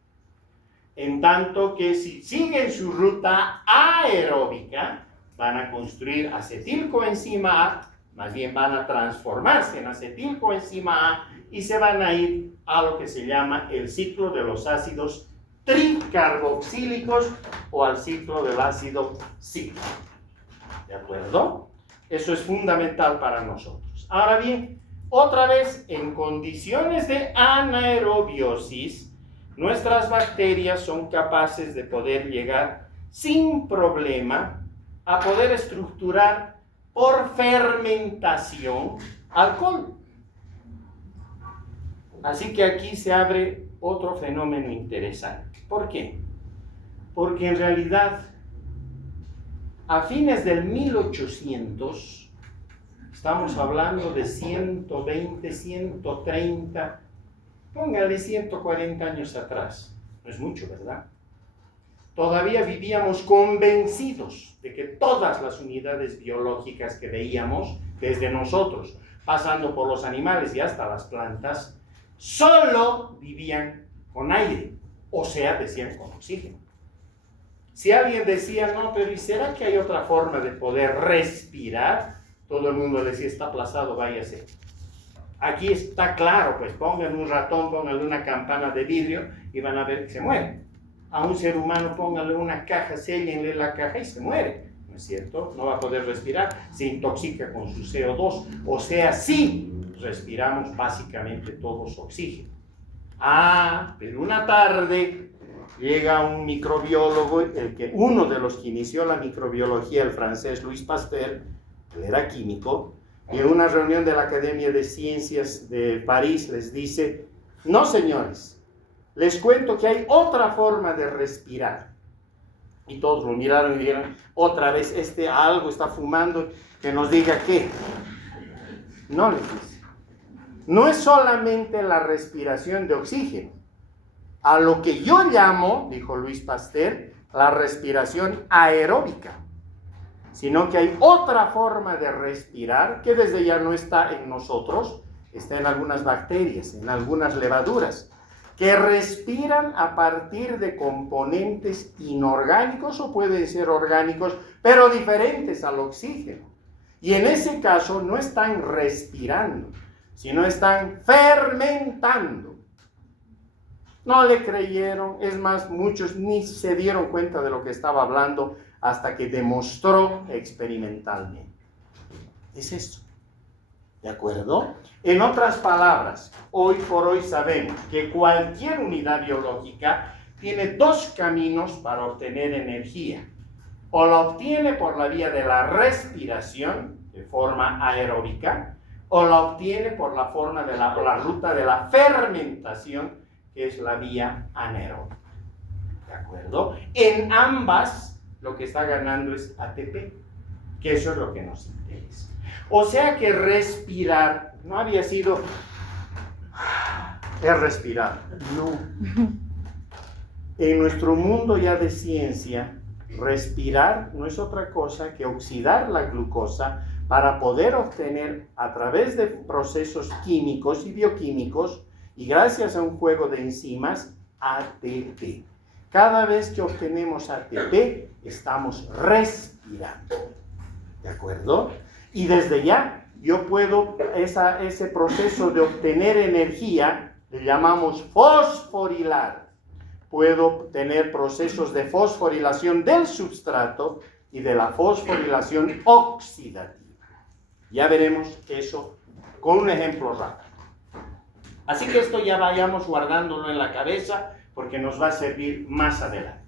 En tanto que si siguen su ruta aeróbica, van a construir acetilcoenzima A, más bien van a transformarse en acetilcoenzima A y se van a ir a lo que se llama el ciclo de los ácidos tricarboxílicos o al ciclo del ácido cíclico. ¿De acuerdo? Eso es fundamental para nosotros. Ahora bien, otra vez, en condiciones de anaerobiosis, nuestras bacterias son capaces de poder llegar sin problema a poder estructurar por fermentación alcohol. Así que aquí se abre otro fenómeno interesante. ¿Por qué? Porque en realidad, a fines del 1800, estamos hablando de 120, 130, póngale 140 años atrás, No es mucho, ¿verdad? Todavía vivíamos convencidos de que todas las unidades biológicas que veíamos, desde nosotros, pasando por los animales y hasta las plantas, solo vivían con aire, o sea, decían con oxígeno. Si alguien decía, no, pero ¿y será que hay otra forma de poder respirar? Todo el mundo decía, está aplazado, váyase. Aquí está claro, pues pongan un ratón, pónganle una campana de vidrio y van a ver que se muere. A un ser humano pónganle una caja, séllenle la caja y se muere, ¿no es cierto? No va a poder respirar, se intoxica con su CO2, o sea, sí, respiramos básicamente todos oxígeno. Ah, pero una tarde llega un microbiólogo, uno de los que inició la microbiología, el francés Louis Pasteur, él era químico, y en una reunión de la Academia de Ciencias de París les dice, no señores, les cuento que hay otra forma de respirar. Y todos lo miraron y dijeron, otra vez algo está fumando, que nos diga qué. No les dice. No es solamente la respiración de oxígeno. A lo que yo llamo, dijo Louis Pasteur, la respiración aeróbica. Sino que hay otra forma de respirar que desde ya no está en nosotros, está en algunas bacterias, en algunas levaduras, que respiran a partir de componentes inorgánicos o pueden ser orgánicos, pero diferentes al oxígeno. Y en ese caso no están respirando, sino están fermentando. No le creyeron, es más, muchos ni se dieron cuenta de lo que estaba hablando hasta que demostró experimentalmente. Es eso. ¿De acuerdo? En otras palabras, hoy por hoy sabemos que cualquier unidad biológica tiene dos caminos para obtener energía. O la obtiene por la vía de la respiración, de forma aeróbica, o la obtiene por la forma de la ruta de la fermentación, que es la vía anaeróbica. ¿De acuerdo? En ambas, lo que está ganando es ATP, que eso es lo que nos interesa. O sea que respirar no había sido es respirar, no. En nuestro mundo ya de ciencia, respirar no es otra cosa que oxidar la glucosa para poder obtener a través de procesos químicos y bioquímicos y gracias a un juego de enzimas ATP. Cada vez que obtenemos ATP, estamos respirando. ¿De acuerdo? Y desde ya, yo puedo, ese proceso de obtener energía, le llamamos fosforilar. Puedo tener procesos de fosforilación del substrato y de la fosforilación oxidativa. Ya veremos eso con un ejemplo rápido. Así que esto ya vayamos guardándolo en la cabeza porque nos va a servir más adelante.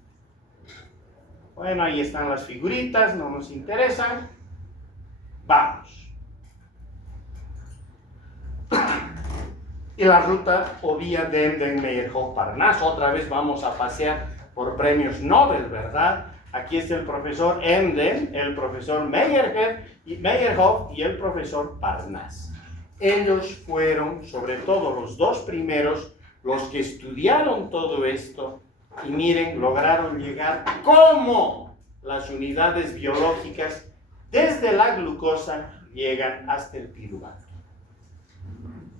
Bueno, ahí están las figuritas, no nos interesan. Vamos. Y la ruta o vía de Emden-Meyerhof-Parnasse. Otra vez vamos a pasear por premios Nobel, ¿verdad? Aquí está el profesor Emden, el profesor Meyerhof y el profesor Parnasse. Ellos fueron, sobre todo los dos primeros, los que estudiaron todo esto y miren, lograron llegar cómo las unidades biológicas desde la glucosa llegan hasta el piruvato.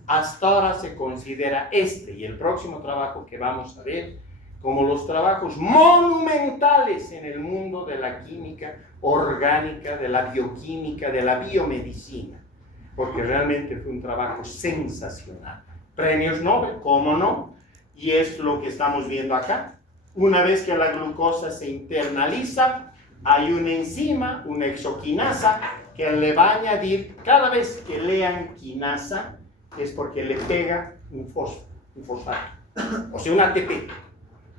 Hasta ahora se considera este y el próximo trabajo que vamos a ver como los trabajos monumentales en el mundo de la química orgánica, de la bioquímica, de la biomedicina, porque realmente fue un trabajo sensacional. Premios Nobel, ¿cómo no? Y es lo que estamos viendo acá. Una vez que la glucosa se internaliza, hay una enzima, una exoquinasa, que le va a añadir, cada vez que lean quinasa, es porque le pega un fosfato, o sea, un ATP,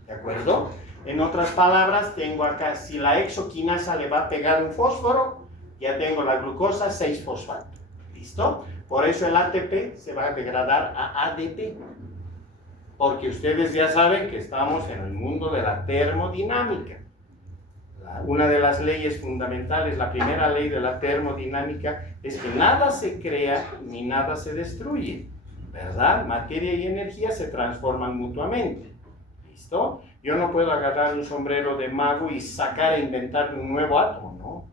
¿de acuerdo? En otras palabras, tengo acá, si la exoquinasa le va a pegar un fósforo, ya tengo la glucosa 6-fosfato, ¿listo? Por eso el ATP se va a degradar a ADP, porque ustedes ya saben que estamos en el mundo de la termodinámica. Una de las leyes fundamentales, la primera ley de la termodinámica, es que nada se crea ni nada se destruye, ¿verdad? Materia y energía se transforman mutuamente, ¿listo? Yo no puedo agarrar un sombrero de mago y sacar e inventar un nuevo átomo, ¿no?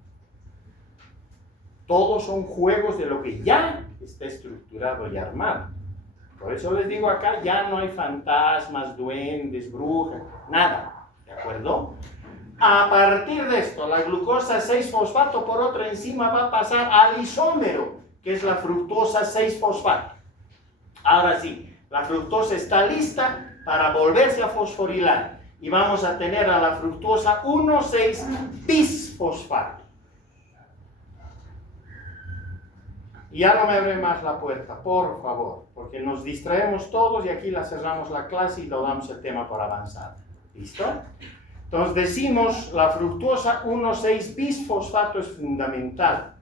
Todos son juegos de lo que ya está estructurado y armado. Por eso les digo acá, ya no hay fantasmas, duendes, brujas, nada, ¿de acuerdo? A partir de esto, la glucosa 6-fosfato por otra enzima va a pasar al isómero, que es la fructosa 6-fosfato. Ahora sí, la fructosa está lista para volverse a fosforilar y vamos a tener a la fructosa 1,6-bisfosfato. Y ya no me abre más la puerta, por favor, porque nos distraemos todos y aquí la cerramos la clase y lo damos el tema por avanzado. ¿Listo? Entonces decimos, la fructosa 1,6-bisfosfato es fundamental.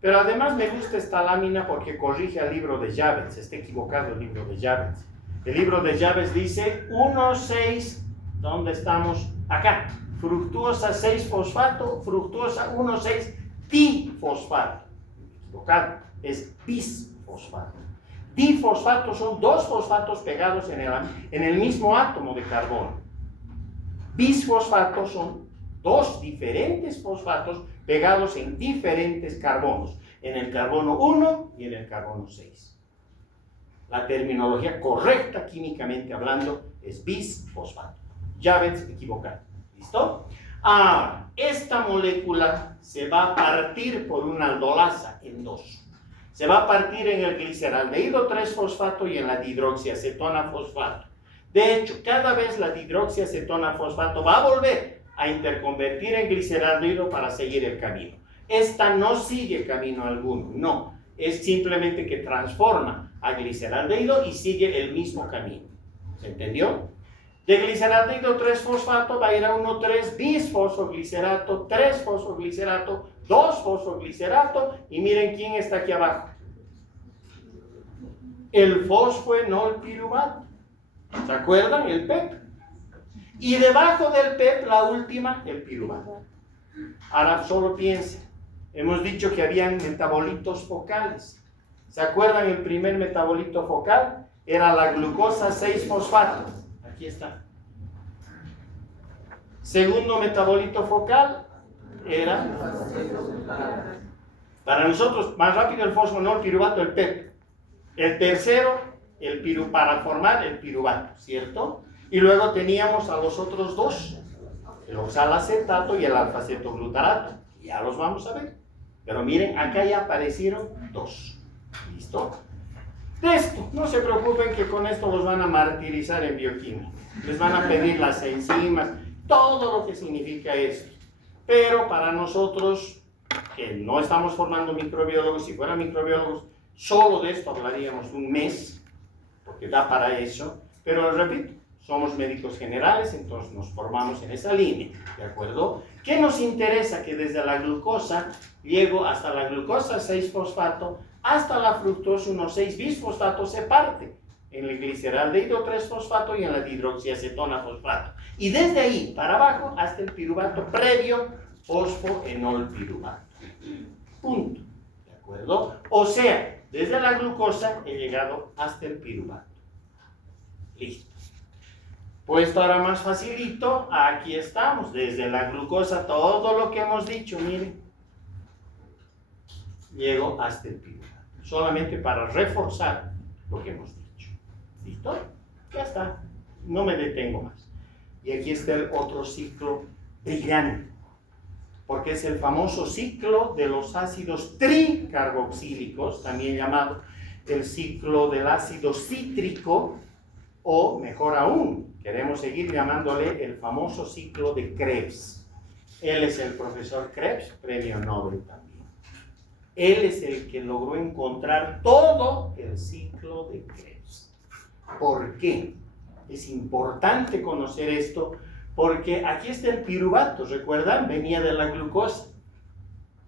Pero además me gusta esta lámina porque corrige al libro de Jabez. Está equivocado el libro de Jabez. El libro de Jabez dice 1,6, ¿dónde estamos? Acá. Fructosa 6-fosfato, fructosa 1,6-difosfato. Equivocado, es bisfosfato. Difosfato son dos fosfatos pegados en el mismo átomo de carbono. Bisfosfatos son dos diferentes fosfatos pegados en diferentes carbonos, en el carbono 1 y en el carbono 6. La terminología correcta químicamente hablando es bisfosfato. Jabez equivocado. ¿Listo? Ahora, esta molécula se va a partir por una aldolasa en dos. Se va a partir en el gliceraldehído 3-fosfato y en la dihidroxiacetona fosfato. De hecho, cada vez la dihidroxiacetona fosfato va a volver a interconvertir en gliceraldehído para seguir el camino. Esta no sigue camino alguno, no. Es simplemente que transforma a gliceraldehído y sigue el mismo camino. ¿Se entendió? De gliceraldehído 3-fosfato va a ir a 1,3-bisfosfoglicerato, 3-fosfoglicerato, 2-fosfoglicerato y miren quién está aquí abajo. El fosfoenolpiruvato. ¿Se acuerdan? El PEP. Y debajo del PEP, la última, el piruvato. Ahora solo piensen. Hemos dicho que habían metabolitos focales. ¿Se acuerdan? El primer metabolito focal era la glucosa 6-fosfato. Aquí está. Segundo metabolito focal era, para nosotros, más rápido el fosfonolpiruvato, el PEP. El tercero, para formar el piruvato, ¿cierto? Y luego teníamos a los otros dos, el oxalacetato y el alfa-cetoglutarato. Ya los vamos a ver. Pero miren, acá ya aparecieron dos. ¿Listo? De esto, no se preocupen que con esto los van a martirizar en bioquímica. Les van a pedir las enzimas, todo lo que significa esto. Pero para nosotros, que no estamos formando microbiólogos, si fueran microbiólogos, solo de esto hablaríamos un mes, porque da para eso. Pero repito, somos médicos generales, entonces nos formamos en esa línea, ¿de acuerdo? ¿Qué nos interesa? Que desde la glucosa llego hasta la glucosa 6-fosfato, hasta la fructosa 1,6-bisfosfato se parte en el gliceraldehído 3-fosfato y en la dihidroxiacetona fosfato. Y desde ahí para abajo hasta el piruvato previo fosfoenolpiruvato. Punto. ¿De acuerdo? O sea, desde la glucosa he llegado hasta el piruvato. Listo. Puesto ahora más facilito, aquí estamos, desde la glucosa, todo lo que hemos dicho, miren. Llego hasta el piruvato. Solamente para reforzar lo que hemos dicho. ¿Listo? Ya está. No me detengo más. Y aquí está el otro ciclo brillante. Porque es el famoso ciclo de los ácidos tricarboxílicos, también llamado el ciclo del ácido cítrico, o mejor aún, queremos seguir llamándole el famoso ciclo de Krebs. Él es el profesor Krebs, premio Nobel también. Él es el que logró encontrar todo el ciclo de Krebs. ¿Por qué? Es importante conocer esto porque aquí está el piruvato, ¿recuerdan? Venía de la glucosa,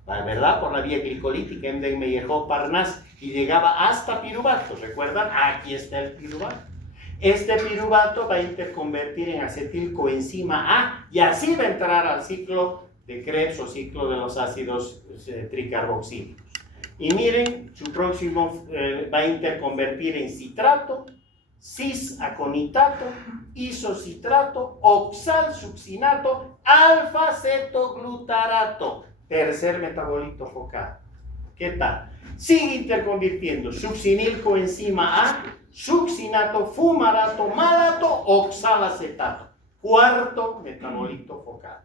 ¿verdad? Por la vía glicolítica, Embden-Meyerhoff-Parnas, y llegaba hasta piruvato, ¿recuerdan? Aquí está el piruvato. Este piruvato va a interconvertir en acetilcoenzima A y así va a entrar al ciclo de Krebs o ciclo de los ácidos tricarboxílicos. Y miren, su próximo va a interconvertir en citrato, cis-aconitato, isocitrato, oxalsuccinato, alfa-cetoglutarato, tercer metabolito focal. ¿Qué tal? Sigue interconvirtiendo succinilcoenzima A, succinato, fumarato, malato, oxalacetato. Cuarto metabolito focal.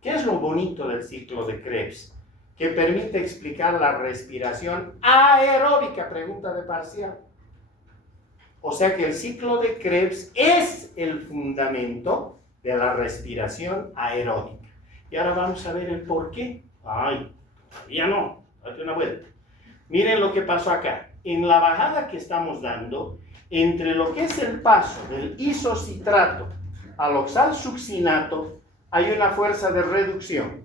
¿Qué es lo bonito del ciclo de Krebs? Que permite explicar la respiración aeróbica, pregunta de parcial. O sea que el ciclo de Krebs es el fundamento de la respiración aeróbica. Y ahora vamos a ver el por qué. Ay, todavía no, date una vuelta. Miren lo que pasó acá. En la bajada que estamos dando, entre lo que es el paso del isocitrato al oxalsuccinato, hay una fuerza de reducción.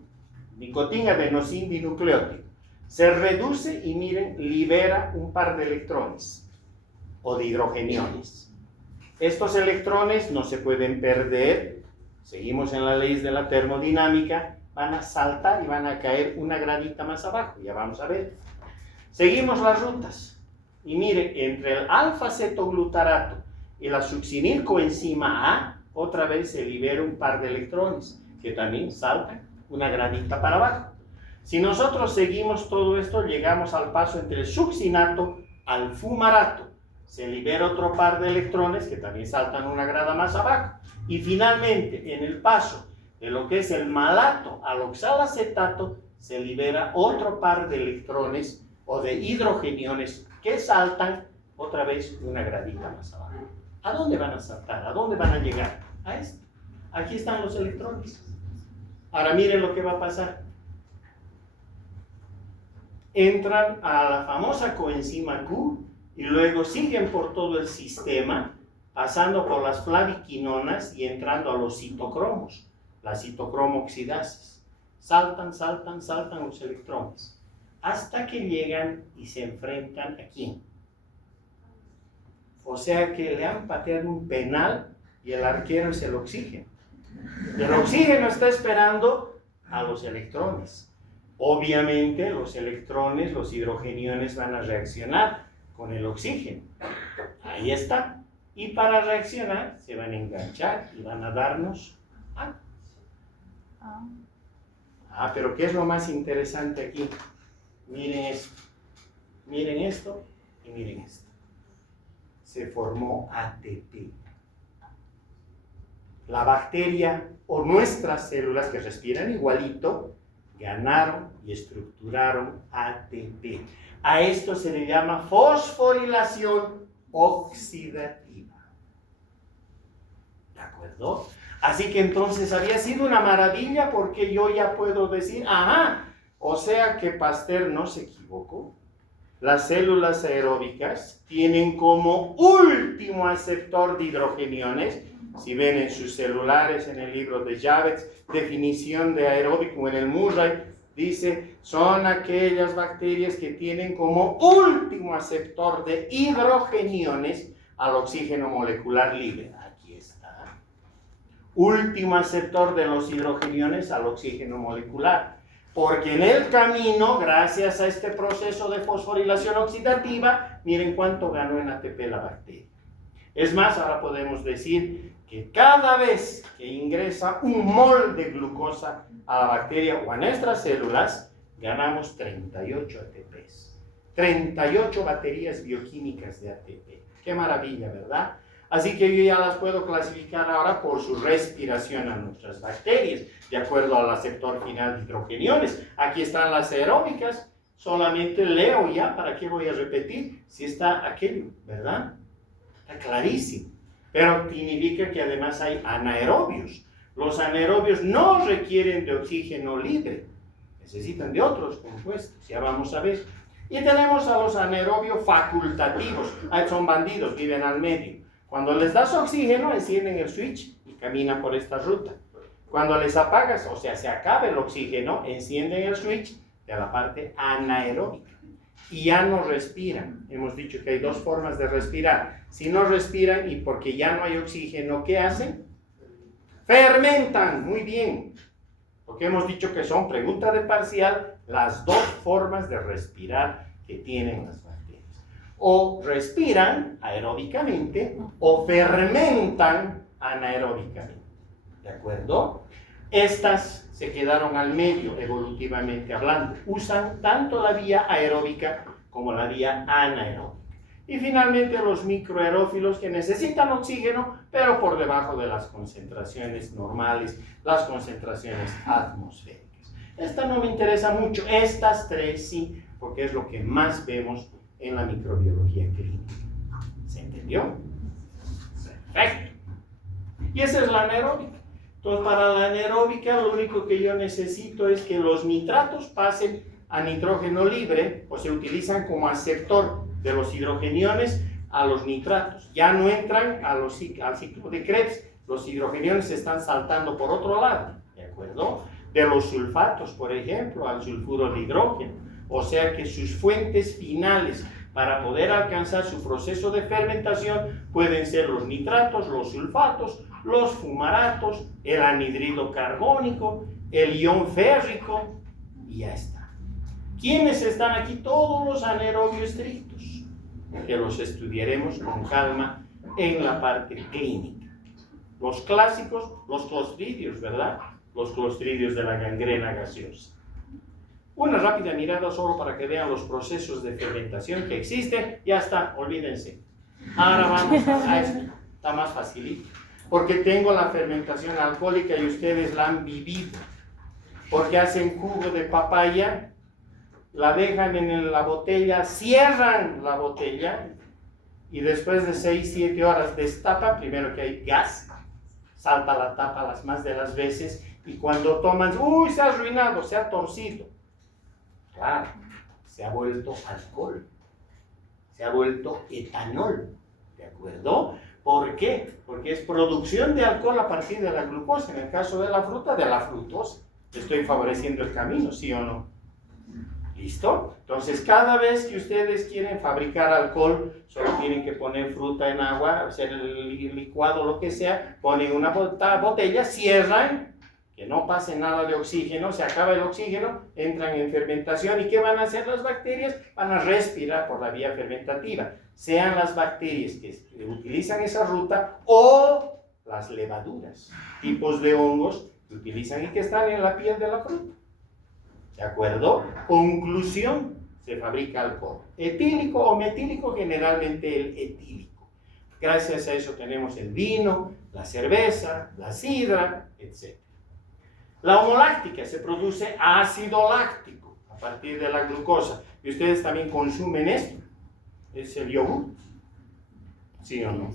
Nicotina, adenosín, dinucleótido. Se reduce y miren, libera un par de electrones o de hidrogeniones. Estos electrones no se pueden perder. Seguimos en las leyes de la termodinámica. Van a saltar y van a caer una gradita más abajo. Ya vamos a ver. Seguimos las rutas. Y mire, entre el alfa-cetoglutarato y la succinilcoenzima A, otra vez se libera un par de electrones que también saltan una gradita para abajo. Si nosotros seguimos todo esto, llegamos al paso entre el succinato al fumarato. Se libera otro par de electrones que también saltan una grada más abajo. Y finalmente, en el paso de lo que es el malato al oxalacetato, se libera otro par de electrones o de hidrogeniones que saltan otra vez una gradita más abajo. ¿A dónde van a saltar? ¿A dónde van a llegar? A esto. Aquí están los electrones. Ahora miren lo que va a pasar. Entran a la famosa coenzima Q y luego siguen por todo el sistema, pasando por las flaviquinonas y entrando a los citocromos, las citocromo-oxidases. Saltan los electrones, hasta que llegan y se enfrentan ¿a quién? O sea que le han pateado un penal y el arquero es el oxígeno. El oxígeno está esperando a los electrones. Obviamente los electrones, los hidrogeniones van a reaccionar con el oxígeno. Ahí está. Y para reaccionar se van a enganchar y van a darnos agua. Pero ¿qué es lo más interesante aquí? Miren esto. Miren esto y miren esto. Se formó ATP. La bacteria o nuestras células que respiran igualito ganaron y estructuraron ATP. A esto se le llama fosforilación oxidativa. ¿De acuerdo? Así que entonces había sido una maravilla porque yo ya puedo decir, o sea que Pasteur no se equivocó. Las células aeróbicas tienen como último aceptor de hidrogeniones, si ven en sus celulares, en el libro de Javits, definición de aeróbico en el Murray, dice, son aquellas bacterias que tienen como último aceptor de hidrogeniones al oxígeno molecular libre. Aquí está. Último aceptor de los hidrogeniones al oxígeno molecular. Porque en el camino, gracias a este proceso de fosforilación oxidativa, miren cuánto ganó en ATP la bacteria. Es más, ahora podemos decir que cada vez que ingresa un mol de glucosa a la bacteria o a nuestras células, ganamos 38 ATPs. 38 baterías bioquímicas de ATP. ¡Qué maravilla!, ¿verdad? Así que yo ya las puedo clasificar ahora por su respiración a nuestras bacterias, de acuerdo al aceptor final de hidrogeniones. Aquí están las aeróbicas, solamente leo ya, ¿para qué voy a repetir? Si está aquello, ¿verdad? Está clarísimo. Pero significa que además hay anaerobios. Los anaerobios no requieren de oxígeno libre, necesitan de otros compuestos, ya vamos a ver. Y tenemos a los anaerobios facultativos, son bandidos, viven al medio. Cuando les das oxígeno, encienden el switch y caminan por esta ruta. Cuando les apagas, o sea, se acaba el oxígeno, encienden el switch de la parte anaeróbica. Y ya no respiran. Hemos dicho que hay dos formas de respirar. Si no respiran y porque ya no hay oxígeno, ¿qué hacen? Fermentan. Muy bien. Porque hemos dicho que son, pregunta de parcial, las dos formas de respirar que tienen las bacterias. o respiran aeróbicamente o fermentan anaeróbicamente. ¿De acuerdo? Estas se quedaron al medio evolutivamente hablando. Usan tanto la vía aeróbica como la vía anaeróbica. Y finalmente los microaerófilos que necesitan oxígeno, pero por debajo de las concentraciones normales, las concentraciones atmosféricas. Esta no me interesa mucho, estas tres sí, porque es lo que más vemos en la microbiología clínica. ¿Se entendió? Perfecto. Y esa es la anaeróbica. Entonces, para la anaeróbica, lo único que yo necesito es que los nitratos pasen a nitrógeno libre, o se utilizan como aceptor de los hidrogeniones a los nitratos. Ya no entran al ciclo de Krebs, los hidrogeniones se están saltando por otro lado, ¿de acuerdo? De los sulfatos, por ejemplo, al sulfuro de hidrógeno. O sea que sus fuentes finales para poder alcanzar su proceso de fermentación pueden ser los nitratos, los sulfatos, los fumaratos, el anhidrido carbónico, el ion férrico, y ya está. ¿Quiénes están aquí? Todos los anaerobios estrictos, que los estudiaremos con calma en la parte clínica. Los clásicos, los clostridios, ¿verdad? Los clostridios de la gangrena gaseosa. Una rápida mirada solo para que vean los procesos de fermentación que existen. Ya está, olvídense. Ahora vamos a esto. Está más facilito. Porque tengo la fermentación alcohólica y ustedes la han vivido. Porque hacen jugo de papaya, la dejan en la botella, cierran la botella y después de 6-7 horas destapan, primero que hay gas, salta la tapa las más de las veces y cuando toman, ¡uy! Se ha arruinado, se ha torcido. Claro, se ha vuelto alcohol, se ha vuelto etanol, ¿de acuerdo? ¿Por qué? Porque es producción de alcohol a partir de la glucosa, en el caso de la fruta, de la fructosa. Estoy favoreciendo el camino, ¿sí o no? ¿Listo? Entonces, cada vez que ustedes quieren fabricar alcohol, solo tienen que poner fruta en agua, hacer el licuado, lo que sea, ponen una botella, cierran, que no pase nada de oxígeno, se acaba el oxígeno, entran en fermentación. ¿Y qué van a hacer las bacterias? Van a respirar por la vía fermentativa, sean las bacterias que utilizan esa ruta o las levaduras, tipos de hongos que utilizan y que están en la piel de la fruta. ¿De acuerdo? Conclusión, se fabrica alcohol. Etílico o metílico, generalmente el etílico. Gracias a eso tenemos el vino, la cerveza, la sidra, etc. La homoláctica, se produce ácido láctico a partir de la glucosa. Y ustedes también consumen esto. Es el yogur. ¿Sí o no?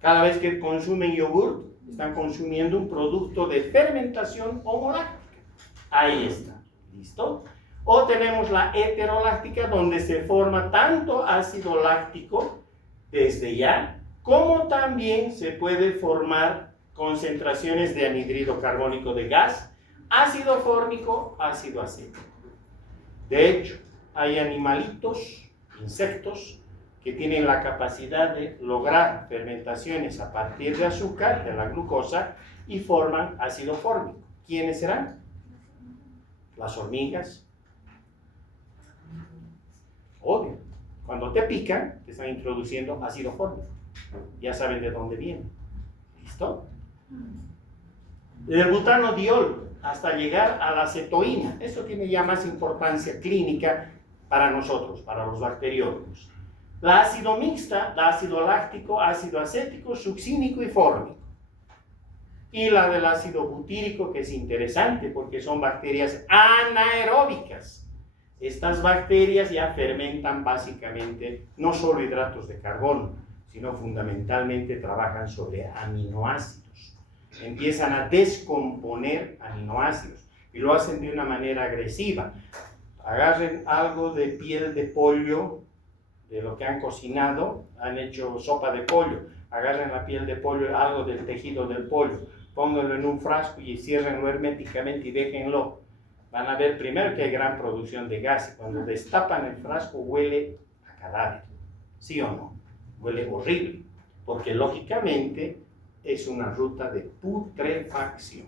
Cada vez que consumen yogur, están consumiendo un producto de fermentación homoláctica. Ahí está. ¿Listo? O tenemos la heteroláctica, donde se forma tanto ácido láctico desde ya, como también se puede formar concentraciones de anhídrido carbónico de gas, ácido fórmico, ácido acético. De hecho, hay animalitos, insectos, que tienen la capacidad de lograr fermentaciones a partir de azúcar, de la glucosa, y forman ácido fórmico. ¿Quiénes serán? Las hormigas. Obvio, cuando te pican, te están introduciendo ácido fórmico. Ya saben de dónde viene. ¿Listo? El butanodiol, hasta llegar a la acetoína. Eso tiene ya más importancia clínica para nosotros, para los bacteriólogos. La ácido mixta, el ácido láctico, ácido acético, succínico y fórmico. Y la del ácido butírico, que es interesante porque son bacterias anaeróbicas. Estas bacterias ya fermentan básicamente no solo hidratos de carbono, sino fundamentalmente trabajan sobre aminoácidos. Empiezan a descomponer aminoácidos y lo hacen de una manera agresiva. Agarren algo de piel de pollo, de lo que han cocinado, han hecho sopa de pollo, agarren la piel de pollo, algo del tejido del pollo, pónganlo en un frasco y ciérrenlo herméticamente y déjenlo. Van a ver primero que hay gran producción de gas y cuando destapan el frasco huele a cadáver. ¿Sí o no? Huele horrible, porque lógicamente es una ruta de putrefacción.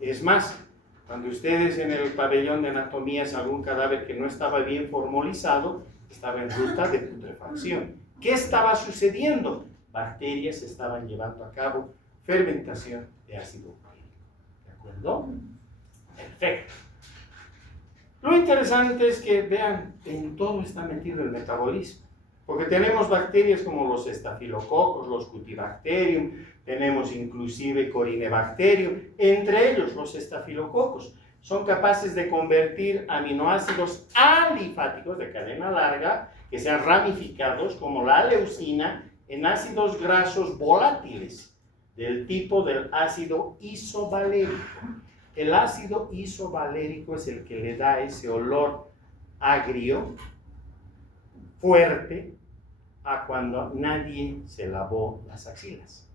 Es más, cuando ustedes en el pabellón de anatomía es algún cadáver que no estaba bien formalizado, estaba en ruta de putrefacción. ¿Qué estaba sucediendo? Bacterias estaban llevando a cabo fermentación de ácido ureico. ¿De acuerdo? Perfecto. Lo interesante es que, vean, en todo está metido el metabolismo. Porque tenemos bacterias como los estafilococos, los Cutibacterium, tenemos inclusive Corynebacterium, entre ellos los estafilococos. Son capaces de convertir aminoácidos alifáticos de cadena larga, que sean ramificados, como la leucina, en ácidos grasos volátiles, del tipo del ácido isovalérico. El ácido isovalérico es el que le da ese olor agrio, fuerte, a cuando nadie se lavó las axilas.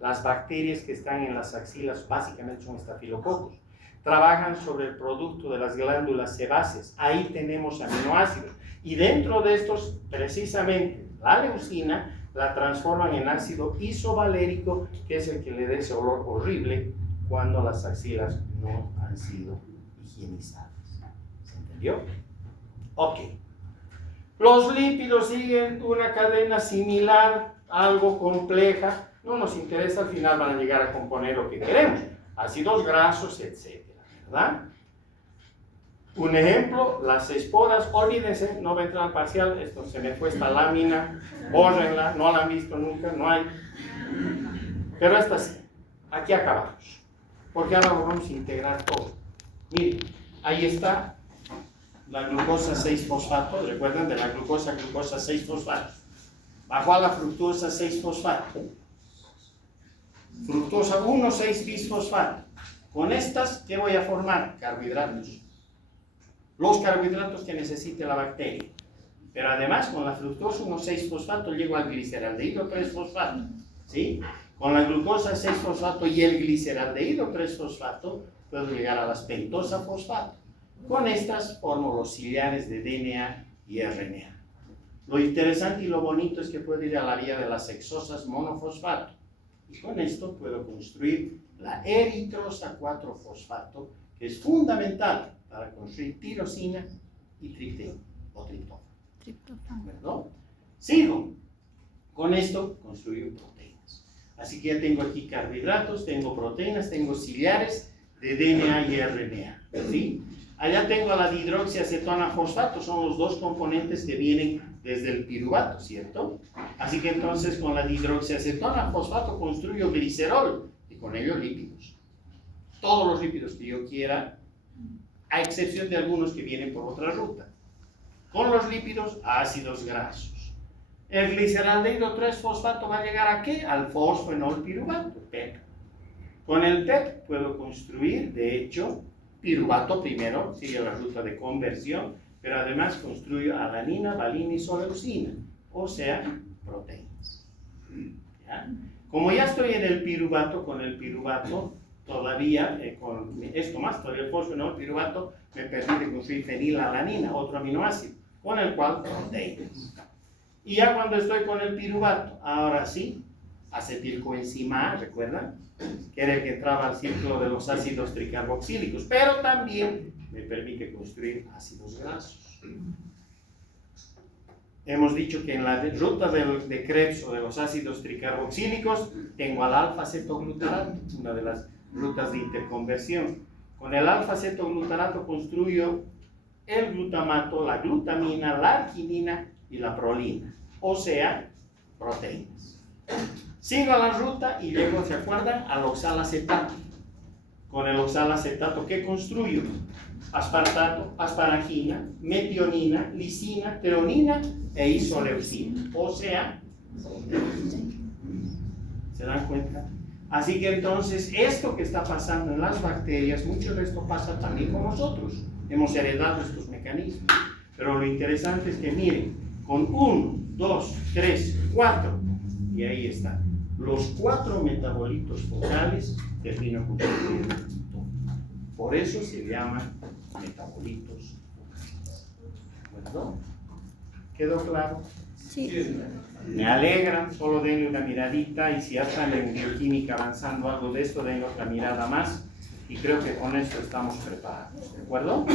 Las bacterias que están en las axilas básicamente son estafilococos. Trabajan sobre el producto de las glándulas sebáceas. Ahí tenemos aminoácidos. Y dentro de estos, precisamente, la leucina la transforman en ácido isovalérico, que es el que le da ese olor horrible cuando las axilas no han sido higienizadas. ¿Se entendió? Ok. Los lípidos siguen una cadena similar, algo compleja. No nos interesa, al final van a llegar a componer lo que queremos. Ácidos grasos, etc. ¿Verdad? Un ejemplo, las esporas, olvídense, no va a entrar al parcial, esto se me fue esta lámina, bórrenla, no la han visto nunca, no hay. Pero esta sí, aquí acabamos, porque ahora lo vamos a integrar todo. Miren, ahí está la glucosa 6-fosfato, recuerdan de la glucosa 6-fosfato. Bajó a la fructosa 6-fosfato. Fructosa 1,6-bisfosfato. Con estas, ¿qué voy a formar? Carbohidratos. Los carbohidratos que necesite la bacteria. Pero además, con la fructosa 1,6-fosfato llego al gliceraldehído 3-fosfato. ¿Sí? Con la glucosa 6-fosfato y el gliceraldehído 3-fosfato puedo llegar a las pentosa fosfato. Con estas formo los ciliares de DNA y RNA. Lo interesante y lo bonito es que puedo ir a la vía de las hexosas monofosfato. Y con esto puedo construir la eritrosa 4-fosfato, que es fundamental para construir tirosina y triptófano o triptófano. ¿Verdad? Sigo. Con esto construyo proteínas. Así que ya tengo aquí carbohidratos, tengo proteínas, tengo ciliares de DNA y RNA. ¿Sí? Allá tengo la dihidroxiacetona fosfato, son los dos componentes que vienen desde el piruvato, ¿cierto? Así que entonces con la dihidroxiacetona fosfato construyo glicerol y con ello lípidos. Todos los lípidos que yo quiera, a excepción de algunos que vienen por otra ruta. Con los lípidos, ácidos grasos. El gliceraldehído 3-fosfato va a llegar ¿a qué? Al fosfenol piruvato, PEP. Con el PEP puedo construir, de hecho, piruvato primero, sigue la ruta de conversión, pero además construyo alanina, valina y isoleucina, o sea, proteínas. ¿Ya? Como ya estoy en el piruvato, con el piruvato, todavía, con esto más, todavía el fosfenol piruvato me permite construir fenilalanina, otro aminoácido, con el cual proteínas. Y ya cuando estoy con el piruvato, ahora sí, acetilcoenzima A, ¿recuerdan? Que era el que entraba al círculo de los ácidos tricarboxílicos, pero también me permite construir ácidos grasos. Hemos dicho que en la ruta de Krebs o de los ácidos tricarboxílicos tengo al alfa-cetoglutarato, una de las rutas de interconversión. Con el alfa-cetoglutarato construyo el glutamato, la glutamina, la arginina y la prolina, o sea, proteínas. Sigo a la ruta y llego, ¿se acuerdan? Al oxalacetato. Con el oxalacetato, ¿qué construyo? Aspartato, asparagina, metionina, lisina, treonina e isoleucina. O sea, ¿se dan cuenta? Así que entonces, esto que está pasando en las bacterias, mucho de esto pasa también con nosotros. Hemos heredado estos mecanismos. Pero lo interesante es que miren, con 1, 2, 3, 4, y ahí está. Los 4 metabolitos focales terminan construyendo todo. Por eso se llaman metabolitos focales. ¿Bueno? ¿Quedó claro? Sí. Me alegra, solo denle una miradita y si ya están en bioquímica avanzando algo de esto, denle otra mirada más y creo que con esto estamos preparados. ¿De acuerdo?